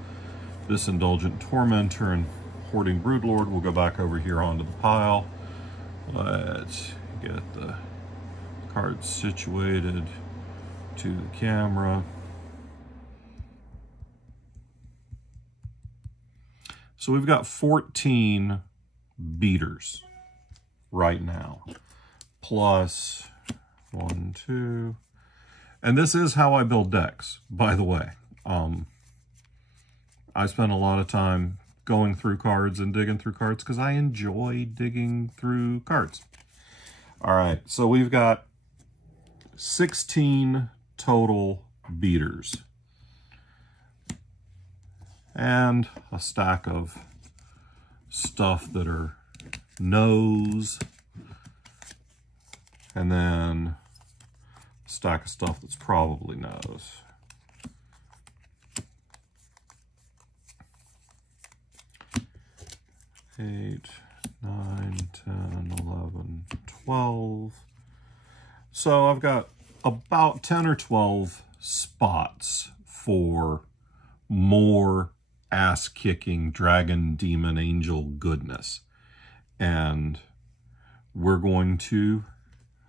this Indulgent Tormentor and Hoarding Broodlord will go back over here onto the pile. Let's get the cards situated to the camera. So we've got 14 beaters right now. Plus 1, 2. And this is how I build decks, by the way. I spend a lot of time going through cards and digging through cards because I enjoy digging through cards. All right, so we've got 16 total beaters. And a stack of stuff that are no's. And then a stack of stuff that's probably no's. 8, 9, 10, 11, 12. So I've got about 10 or 12 spots for more ass-kicking dragon, demon, angel goodness. And we're going to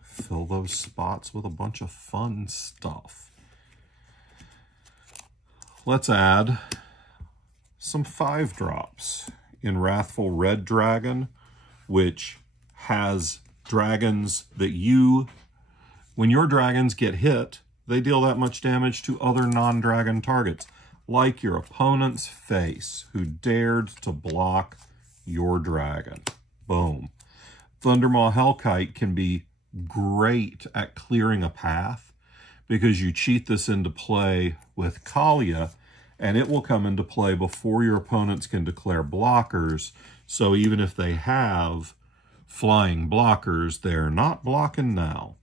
fill those spots with a bunch of fun stuff. Let's add some 5-drops in Wrathful Red Dragon, which has dragons that when your dragons get hit, they deal that much damage to other non-dragon targets, like your opponent's face, who dared to block your dragon. Boom. Thundermaw Hellkite can be great at clearing a path because you cheat this into play with Kaalia, and it will come into play before your opponents can declare blockers. So even if they have flying blockers, they're not blocking now.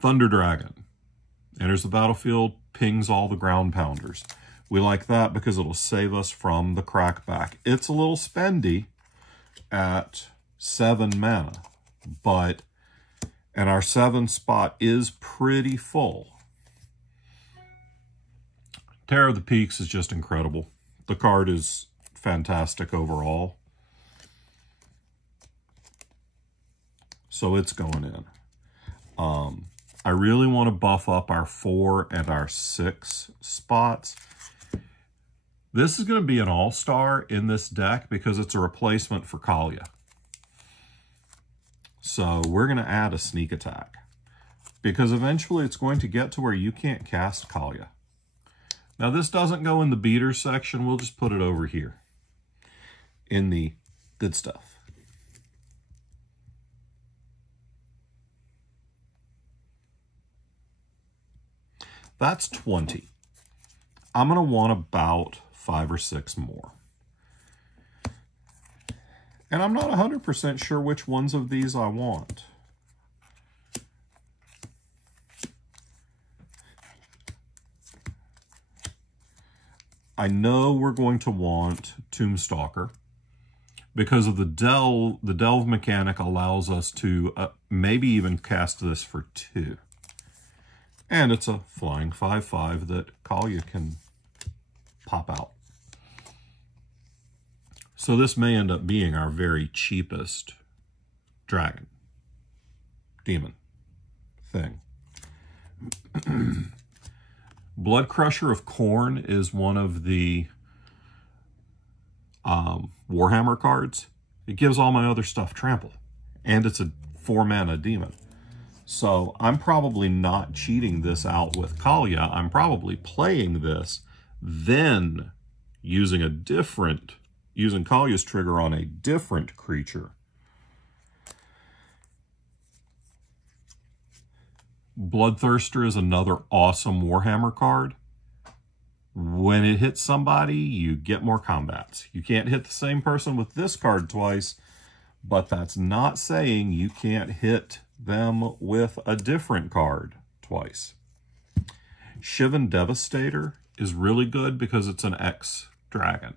Thunder Dragon enters the battlefield, pings all the ground pounders. We like that because it'll save us from the crackback. It's a little spendy at 7 mana, and our 7 spot is pretty full. Terror of the Peaks is just incredible. The card is fantastic overall. So it's going in. I really want to buff up our 4 and our 6 spots. This is going to be an all-star in this deck because it's a replacement for Kaalia. So we're going to add a sneak attack because eventually it's going to get to where you can't cast Kaalia. Now this doesn't go in the beater section. We'll just put it over here in the good stuff. That's 20. I'm going to want about 5 or 6 more. And I'm not 100% sure which ones of these I want. I know we're going to want Tombstalker because of the delve. The delve mechanic allows us to maybe even cast this for 2. And it's a flying 5/5 that Kaalia can pop out. So this may end up being our very cheapest dragon, demon thing. Blood Crusher of Khorne is one of the Warhammer cards. It gives all my other stuff trample, and it's a 4-mana demon. So I'm probably not cheating this out with Kaalia. I'm probably playing this, then using Kaalia's trigger on a different creature. Bloodthirster is another awesome Warhammer card. When it hits somebody, you get more combats. You can't hit the same person with this card twice, but that's not saying you can't hit them with a different card twice. Shivan Devastator is really good because it's an X-Dragon.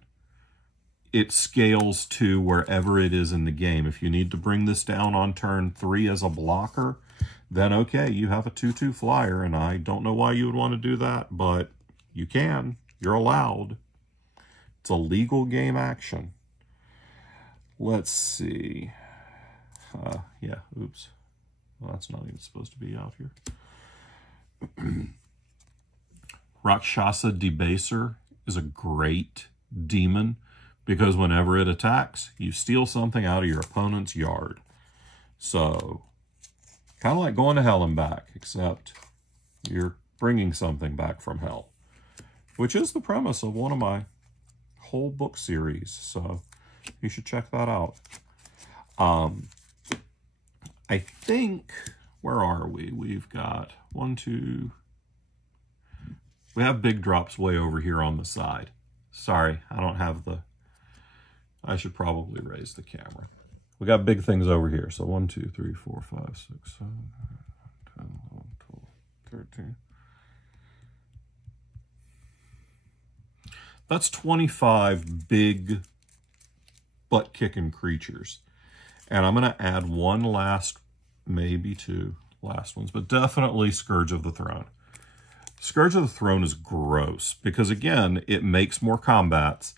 It scales to wherever it is in the game. If you need to bring this down on turn 3 as a blocker, then okay, you have a 2/2 flyer, and I don't know why you would want to do that, but you can. You're allowed. It's a legal game action. Let's see. Yeah, oops. Well, that's not even supposed to be out here. Rakshasa Debaser is a great demon because whenever it attacks, you steal something out of your opponent's yard. So, kind of like going to hell and back, except you're bringing something back from hell, which is the premise of one of my whole book series. So, you should check that out. I think, where are we? We've got 1, 2... We have big drops way over here on the side. Sorry, I don't have the... I should probably raise the camera. We got big things over here. So 1, 2, 3, 4, 5, 6, 7, 8, 10, 11, 12, 13. That's 25 big butt-kicking creatures. And I'm going to add one last, maybe 2 last ones, but definitely Scourge of the Throne. Scourge of the Throne is gross because, again, it makes more combats,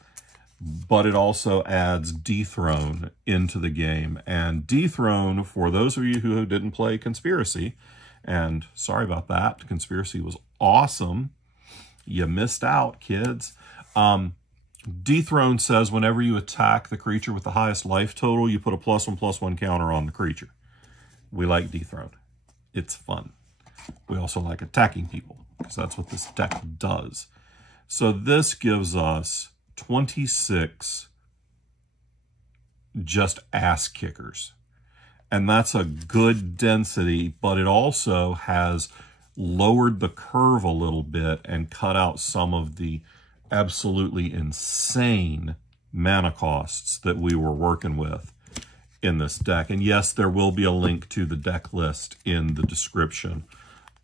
but it also adds Dethrone into the game. And Dethrone, for those of you who didn't play Conspiracy, and sorry about that, Conspiracy was awesome. You missed out, kids. Dethrone says whenever you attack the creature with the highest life total, you put a +1/+1 counter on the creature. We like Dethrone. It's fun. We also like attacking people, because that's what this deck does. So this gives us 26 just ass kickers. And that's a good density, but it also has lowered the curve a little bit and cut out some of the absolutely insane mana costs that we were working with in this deck. And yes, there will be a link to the deck list in the description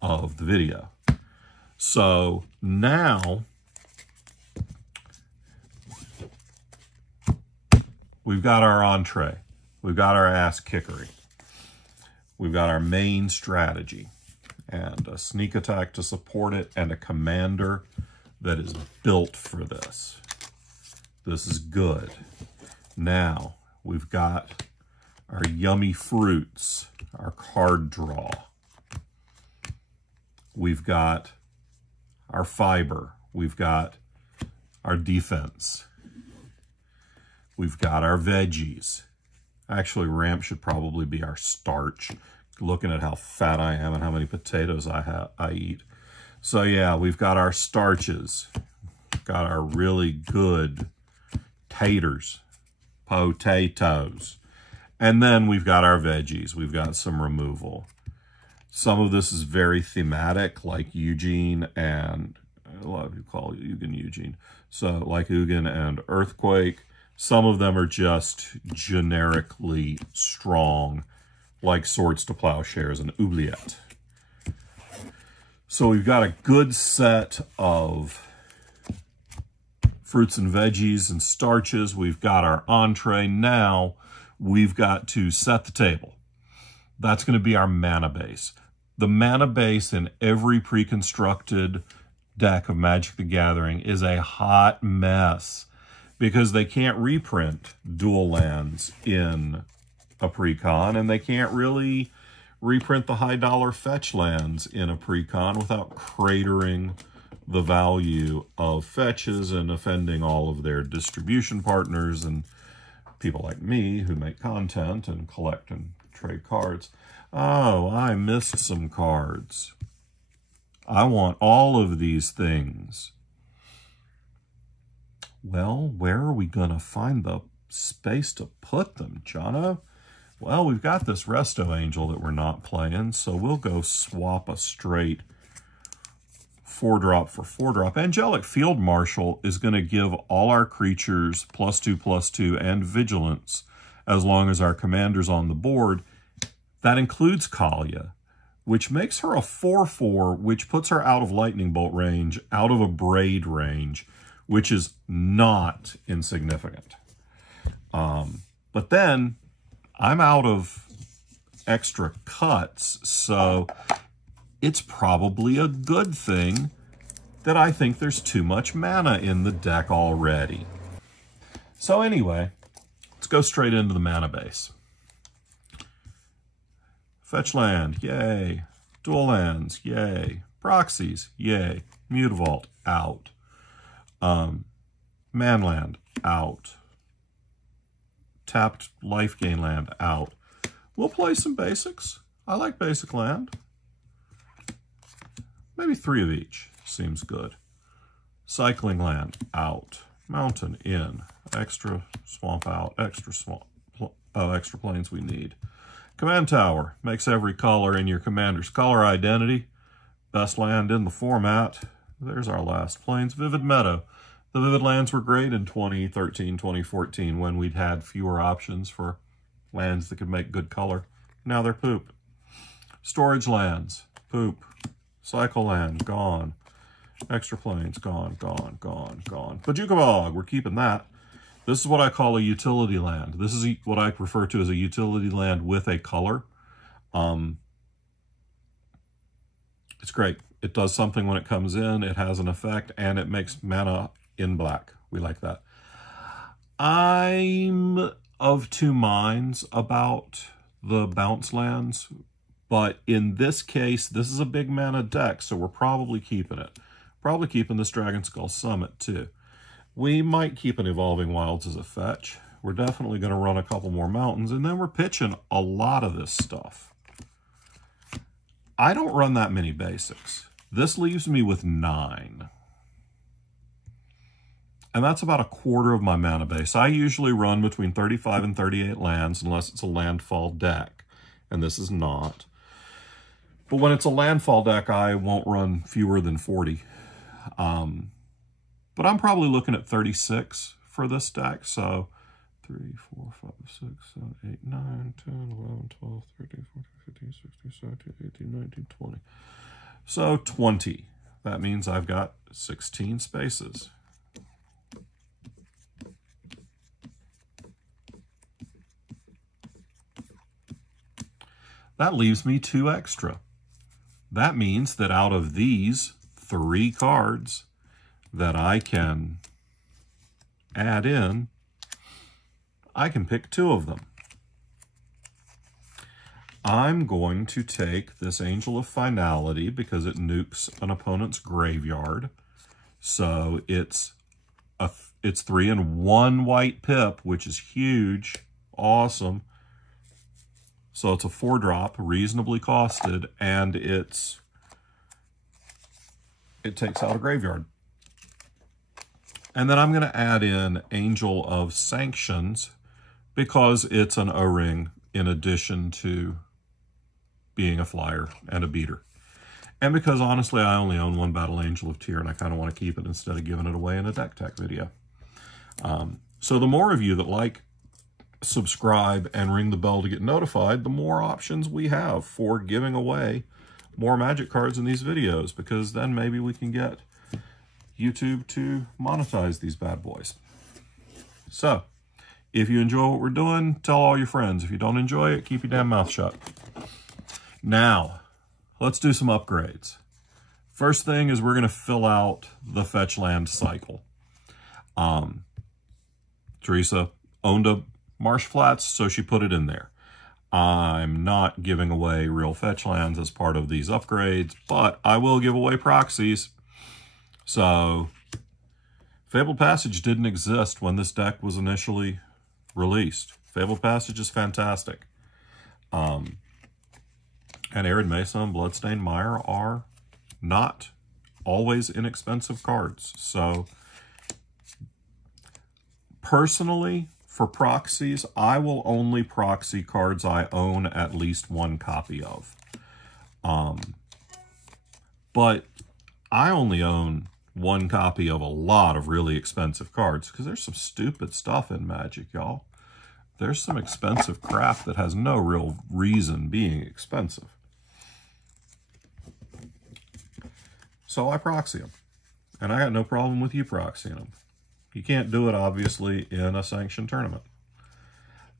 of the video. So now we've got our entree. We've got our ass kickery. We've got our main strategy and a sneak attack to support it and a commander that is built for this. This is good. Now we've got our yummy fruits, our card draw. We've got our fiber. We've got our defense. We've got our veggies. Actually, ramp should probably be our starch, looking at how fat I am and how many potatoes I eat. So yeah, we've got our starches. Got our really good taters, potatoes. And then we've got our veggies. We've got some removal. Some of this is very thematic, like Eugene and, a lot of people call Ugin Eugene. So like Ugin and Earthquake. Some of them are just generically strong, like Swords to Plowshares and Oubliette. So we've got a good set of fruits and veggies and starches. We've got our entree. Now we've got to set the table. That's going to be our mana base. The mana base in every pre-constructed deck of Magic the Gathering is a hot mess because they can't reprint dual lands in a pre-con, and they can't really reprint the high dollar fetch lands in a pre-con without cratering the value of fetches and offending all of their distribution partners and people like me who make content and collect and trade cards. Oh, I missed some cards. I want all of these things. Well, where are we going to find the space to put them, Jono? Well, we've got this Resto Angel that we're not playing, so we'll go swap a straight 4-drop for 4-drop. Angelic Field Marshal is going to give all our creatures +2/+2 and Vigilance as long as our commander's on the board. That includes Kaalia, which makes her a 4/4, which puts her out of Lightning Bolt range, out of a Braid range, which is not insignificant. But then I'm out of extra cuts, so it's probably a good thing that I think there's too much mana in the deck already. So anyway, let's go straight into the mana base. Fetch land, yay. Dual lands, yay. Proxies, yay. Mutavault, out. Manland, out. Tapped life gain land, out. We'll play some basics. I like basic land. Maybe 3 of each seems good. Cycling land, out. Mountain, in. Extra swamp, out. Extra swamp. Oh, extra plains we need. Command Tower makes every color in your commander's color identity. Best land in the format. There's our last plains. Vivid Meadow. The Vivid lands were great in 2013, 2014 when we'd had fewer options for lands that could make good color. Now they're poop. Storage lands, poop. Cycle land, gone. Extra plains, gone, gone, gone, gone. Paducah Bog, we're keeping that. This is what I call a utility land. This is what I refer to as a utility land with a color. It's great. It does something when it comes in, it has an effect, and it makes mana in black. We like that. I'm of 2 minds about the bounce lands, but in this case, this is a big mana deck, so we're probably keeping it. Probably keeping this Dragon Skull Summit, too. We might keep an Evolving Wilds as a fetch. We're definitely going to run a couple more mountains, and then we're pitching a lot of this stuff. I don't run that many basics. This leaves me with 9. And that's about a quarter of my mana base. I usually run between 35 and 38 lands, unless it's a landfall deck, and this is not. But when it's a landfall deck, I won't run fewer than 40. But I'm probably looking at 36 for this deck, so 3, 4, 5, 6, 7, 8, 9, 10, 11, 12, 13, 14, 15, 16, 17, 18, 19, 20. So 20. That means I've got 16 spaces. That leaves me 2 extra. That means that out of these 3 cards that I can add in, I can pick 2 of them. I'm going to take this Angel of Finality because it nukes an opponent's graveyard. So it's 3 and 1 white pip, which is huge, awesome. So it's a 4-drop, reasonably costed, and it takes out a graveyard. And then I'm going to add in Angel of Sanctions because it's an O-ring in addition to being a flyer and a beater. And because, honestly, I only own 1 Battle Angel of Tyr, and I kind of want to keep it instead of giving it away in a deck tech video. So the more of you that like, subscribe, and ring the bell to get notified, the more options we have for giving away more Magic cards in these videos, because then maybe we can get YouTube to monetize these bad boys. So, if you enjoy what we're doing, tell all your friends. If you don't enjoy it, keep your damn mouth shut. Now, let's do some upgrades. First thing is we're going to fill out the fetch land cycle. Teresa owned a Marsh Flats, so she put it in there. I'm not giving away real fetch lands as part of these upgrades, but I will give away proxies. So, Fabled Passage didn't exist when this deck was initially released. Fabled Passage is fantastic. And Arid Mesa and Bloodstained Mire are not always inexpensive cards. So, personally, For proxies, I will only proxy cards I own at least one copy of. But I only own one copy of a lot of really expensive cards because there's some stupid stuff in Magic, y'all. There's some expensive crap that has no real reason being expensive. So I proxy them. And I got no problem with you proxying them. You can't do it, obviously, in a sanctioned tournament.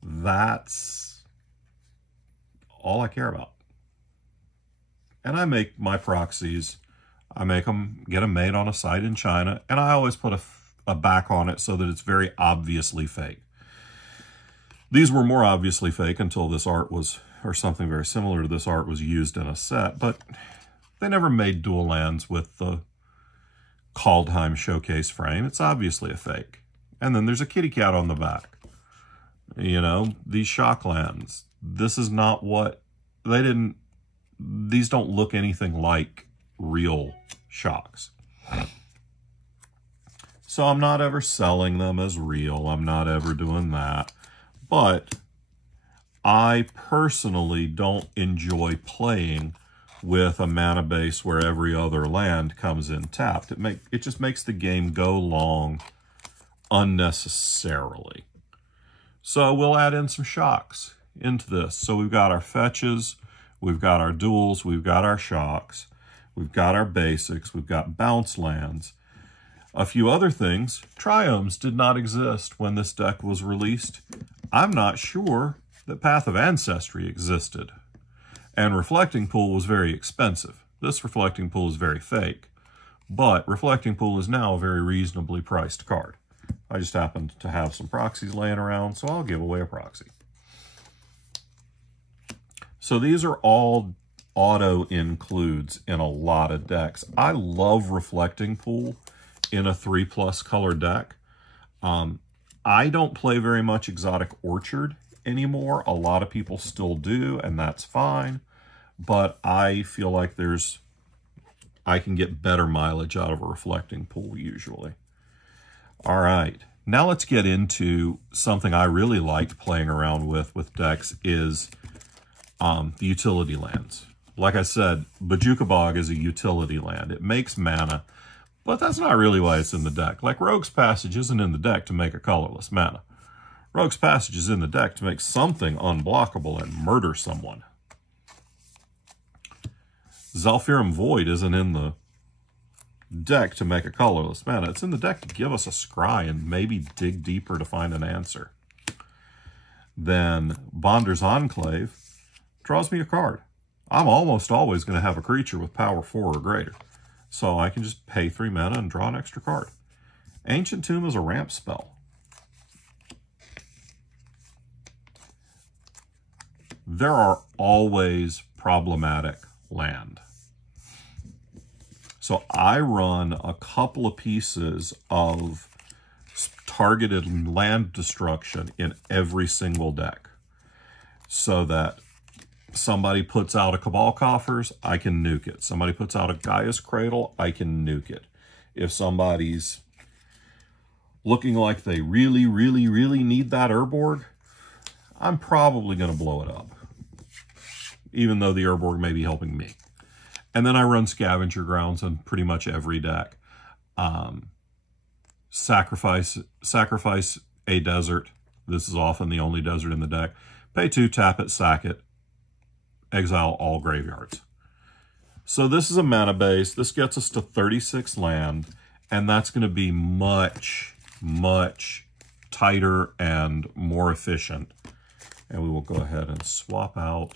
That's all I care about. And I make my proxies, I make them, get them made on a site in China, and I always put a back on it so that it's very obviously fake. These were more obviously fake until this art was, or something very similar to this art was used in a set, but they never made dual lands with the Kaldheim showcase frame. It's obviously a fake. And then there's a kitty cat on the back. You know, these shock lands. This is not what, they didn't, these don't look anything like real shocks. So I'm not ever selling them as real. I'm not ever doing that. But I personally don't enjoy playing with a mana base where every other land comes in tapped. It just makes the game go long unnecessarily. So we'll add in some shocks into this. So we've got our fetches, we've got our duels, we've got our shocks, we've got our basics, we've got bounce lands. A few other things. Triomes did not exist when this deck was released. I'm not sure that Path of Ancestry existed. And Reflecting Pool was very expensive. This Reflecting Pool is very fake. But Reflecting Pool is now a very reasonably priced card. I just happened to have some proxies laying around, so I'll give away a proxy. So these are all auto includes in a lot of decks. I love Reflecting Pool in a 3+ color deck. I don't play very much Exotic Orchard anymore. A lot of people still do, and that's fine. But I feel like I can get better mileage out of a Reflecting Pool usually. All right, now let's get into something I really liked playing around with decks is the utility lands. Like I said, Bojuka Bog is a utility land. It makes mana, but that's not really why it's in the deck. Like Rogue's Passage isn't in the deck to make a colorless mana. Rogue's Passage is in the deck to make something unblockable and murder someone. Zhalfirim Void isn't in the deck to make a colorless mana. It's in the deck to give us a scry and maybe dig deeper to find an answer. Then Bonder's Enclave draws me a card. I'm almost always going to have a creature with power 4 or greater. So I can just pay 3 mana and draw an extra card. Ancient Tomb is a ramp spell. There are always problematic land. So I run a couple of pieces of targeted land destruction in every single deck. So that somebody puts out a Cabal Coffers, I can nuke it. Somebody puts out a Gaia's Cradle, I can nuke it. If somebody's looking like they really, really, really need that Urborg, I'm probably going to blow it up. Even though the Urborg may be helping me. And then I run Scavenger Grounds in pretty much every deck. Sacrifice a desert. This is often the only desert in the deck. Pay 2, tap it, sack it. Exile all graveyards. So this is a mana base. This gets us to 36 land. And that's going to be much, much tighter and more efficient. And we will go ahead and swap out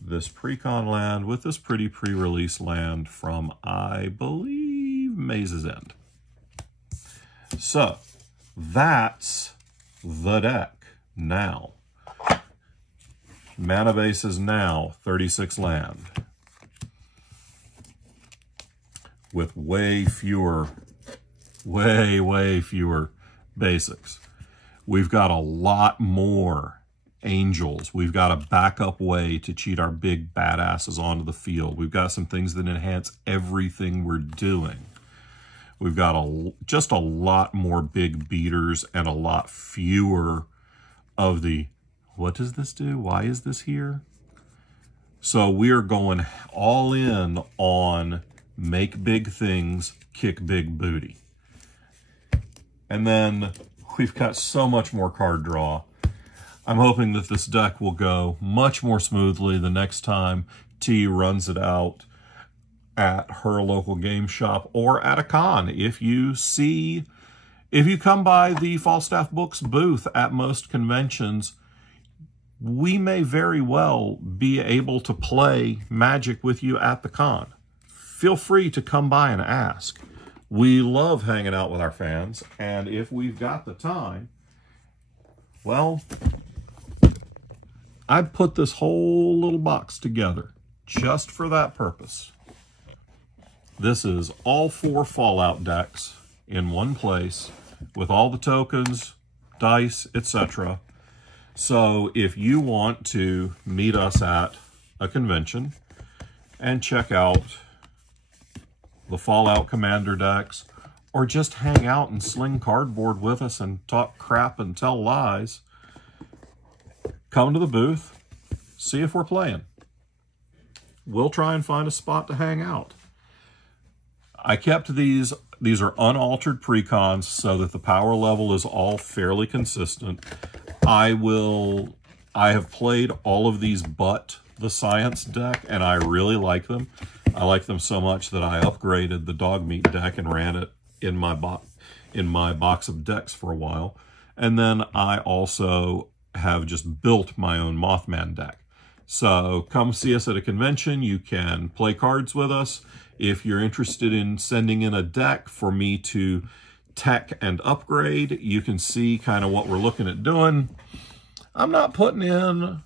this pre-con land with this pretty pre-release land from, I believe, Maze's End. So, that's the deck now. Mana base is now 36 land. With way fewer basics. We've got a lot more angels. We've got a backup way to cheat our big badasses onto the field. We've got some things that enhance everything we're doing. We've got just a lot more big beaters and a lot fewer of the, what does this do? Why is this here? So we are going all in on make big things, kick big booty. And then we've got so much more card draw. I'm hoping that this deck will go much more smoothly the next time T runs it out at her local game shop or at a con. If you come by the Falstaff Books booth at most conventions, we may very well be able to play Magic with you at the con. Feel free to come by and ask. We love hanging out with our fans, and if we've got the time, well, I put this whole little box together just for that purpose. This is all 4 Fallout decks in one place with all the tokens, dice, etc. So if you want to meet us at a convention and check out the Fallout Commander decks, or just hang out and sling cardboard with us and talk crap and tell lies, come to the booth, see if we're playing. We'll try and find a spot to hang out. I kept these are unaltered precons so that the power level is all fairly consistent. I have played all of these but the science deck, and I really like them. I like them so much that I upgraded the dog meat deck and ran it in my box of decks for a while. And then I also have just built my own Mothman deck. So come see us at a convention. You can play cards with us. If you're interested in sending in a deck for me to tech and upgrade, you can see kind of what we're looking at doing. I'm not putting in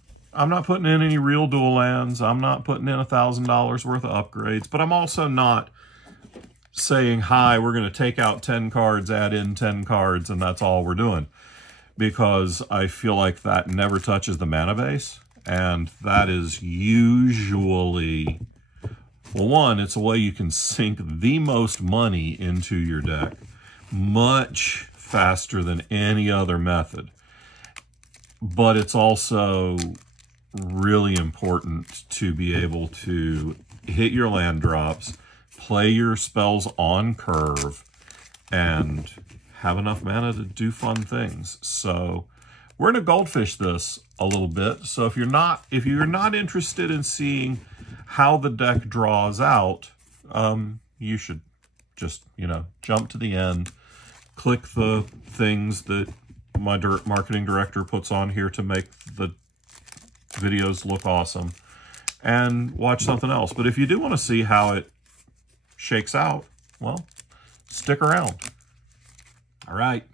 any real dual lands. I'm not putting in $1,000 worth of upgrades, but I'm also not saying, hi, we're going to take out 10 cards, add in 10 cards, and that's all we're doing. Because I feel like that never touches the mana base. And that is usually, well, one, it's a way you can sink the most money into your deck much faster than any other method. But it's also really important to be able to hit your land drops, play your spells on curve, and have enough mana to do fun things. So we're going to goldfish this a little bit. So if you're not interested in seeing how the deck draws out, you should just, jump to the end, click the things that my marketing director puts on here to make the videos look awesome, and watch something else. But if you do want to see how it shakes out, well, stick around. All right,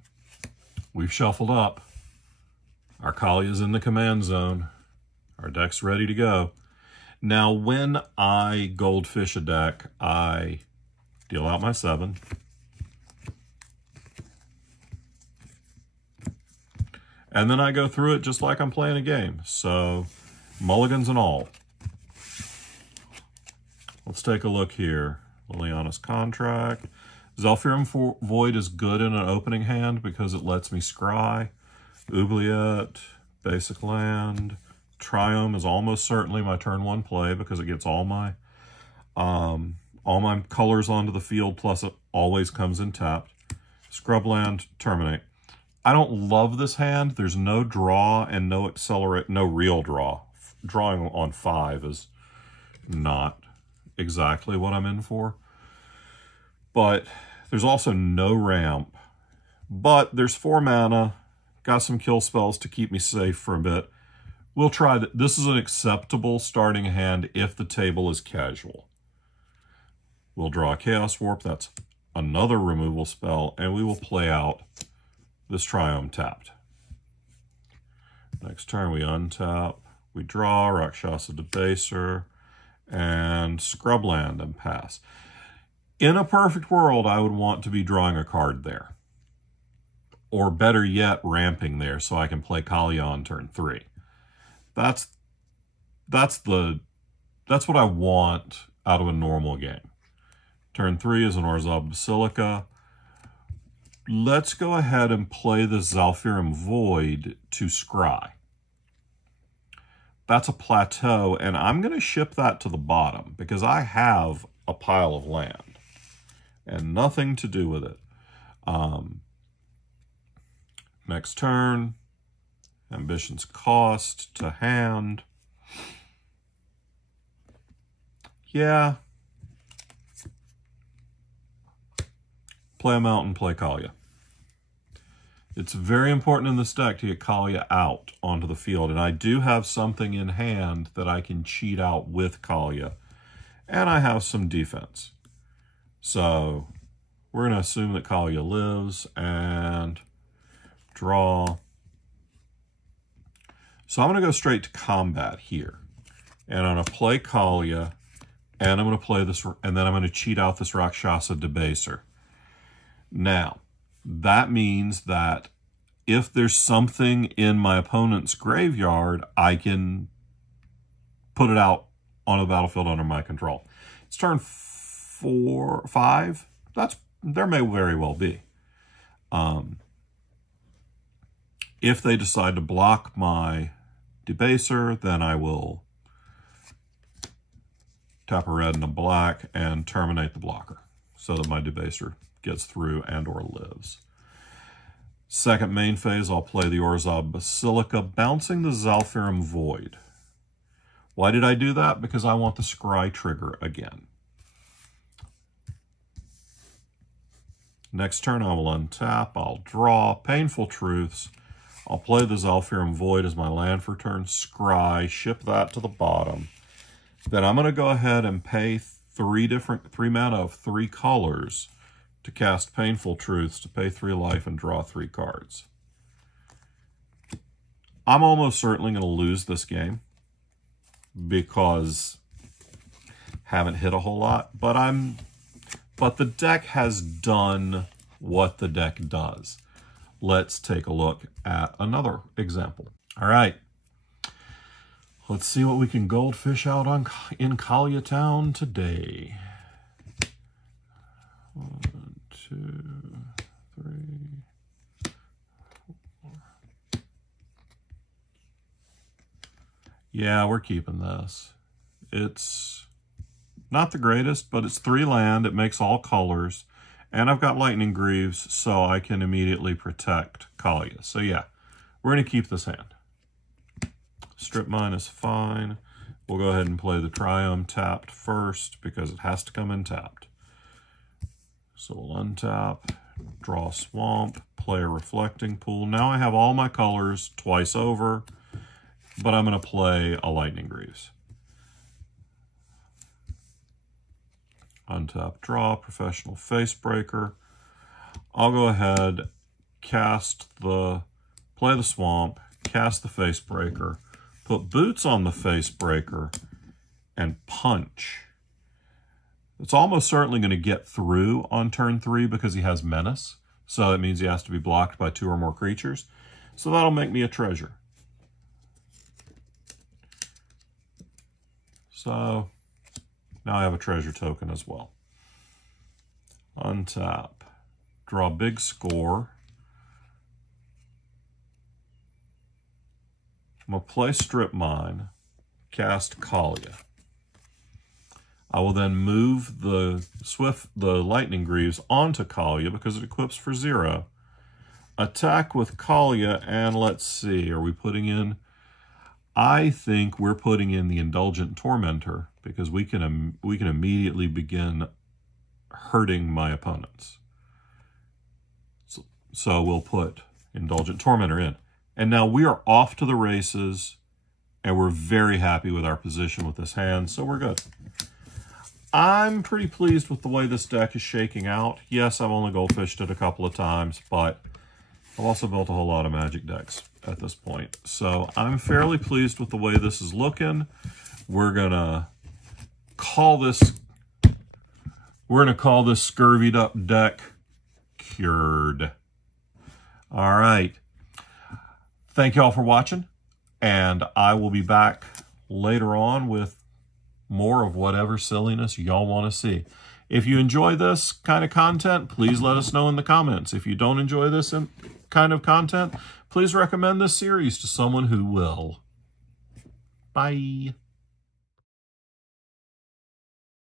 we've shuffled up. Our Kaalia's in the command zone. Our deck's ready to go. Now, when I goldfish a deck, I deal out my 7. And then I go through it just like I'm playing a game. So, mulligans and all. Let's take a look here. Liliana's Contract. Zephyrum Void is good in an opening hand because it lets me scry. Oubliette, basic land. Triome is almost certainly my turn 1 play because it gets all my colors onto the field, plus it always comes in tapped. Scrubland, terminate. I don't love this hand. There's no draw and no accelerate, no real draw. Drawing on 5 is not exactly what I'm in for. But there's also no ramp. But there's 4 mana. Got some kill spells to keep me safe for a bit. We'll try that. This is an acceptable starting hand if the table is casual. We'll draw a Chaos Warp. That's another removal spell. And we will play out this Triome tapped. Next turn we untap. We draw Rakshasa Debaser and Scrubland and pass. In a perfect world, I would want to be drawing a card there. Or better yet, ramping there so I can play Kaalia on turn 3. That's what I want out of a normal game. Turn 3 is an Orzhov Basilica. Let's go ahead and play the Zhalfirim Void to scry. That's a plateau, and I'm going to ship that to the bottom because I have a pile of land and nothing to do with it. Next turn, Ambition's cost to hand. Yeah. Play a mountain, play Kaalia. It's very important in this deck to get Kaalia out onto the field, and I do have something in hand that I can cheat out with Kaalia, and I have some defense. So we're going to assume that Kaalia lives and draw. So I'm going to go straight to combat here, and I'm going to play Kaalia, and I'm going to play this, and then I'm going to cheat out this Rakshasa Debaser. Now, that means that if there's something in my opponent's graveyard, I can put it out on the battlefield under my control. It's turn 4, 5. There may very well be. If they decide to block my Debaser, then I will tap a red and a black and terminate the blocker so that my Debaser gets through and or lives. Second main phase, I'll play the Orzhov Basilica, bouncing the Zhalfirim Void. Why did I do that? Because I want the scry trigger again. Next turn, I will untap, I'll draw, Painful Truths. I'll play the Zhalfirim Void as my land for turn, scry, ship that to the bottom. Then I'm going to go ahead and pay 3 mana of 3 colors to cast Painful Truths, to pay 3 life and draw 3 cards. I'm almost certainly going to lose this game because haven't hit a whole lot, but the deck has done what the deck does. Let's take a look at another example. All right. Let's see what we can goldfish out in Kaalia Town today. 1, 2, 3, 4. Yeah, we're keeping this. It's not the greatest, but it's 3 land. It makes all colors. And I've got Lightning Greaves, so I can immediately protect Kaalia. So yeah, we're going to keep this hand. Strip Mine is fine. We'll go ahead and play the Triumph tapped first because it has to come in tapped. So we'll untap, draw Swamp, play a Reflecting Pool. Now I have all my colors twice over, but I'm going to play a Lightning Greaves. Untap, draw, Professional Facebreaker. I'll go ahead, play the Swamp, cast the Facebreaker, put Boots on the Facebreaker, and punch. It's almost certainly going to get through on turn 3 because he has Menace. So that means he has to be blocked by 2 or more creatures. So that'll make me a treasure. So now I have a treasure token as well. Untap. Draw big score. I'm going to play Strip Mine. Cast Kaalia. I will then move the Lightning Greaves onto Kaalia because it equips for 0. Attack with Kaalia, and let's see, are we putting in... I think we're putting in the Indulgent Tormentor because we can immediately begin hurting my opponents. So we'll put Indulgent Tormentor in. And now we are off to the races, and we're very happy with our position with this hand, so we're good. I'm pretty pleased with the way this deck is shaking out. Yes, I've only goldfished it a couple of times, but I've also built a whole lot of Magic decks at this point. So I'm fairly pleased with the way this is looking. We're gonna call this scurvied up deck cured. All right. Thank you all for watching, and I will be back later on with more of whatever silliness y'all want to see. If you enjoy this kind of content, please let us know in the comments. If you don't enjoy this kind of content, please recommend this series to someone who will. Bye.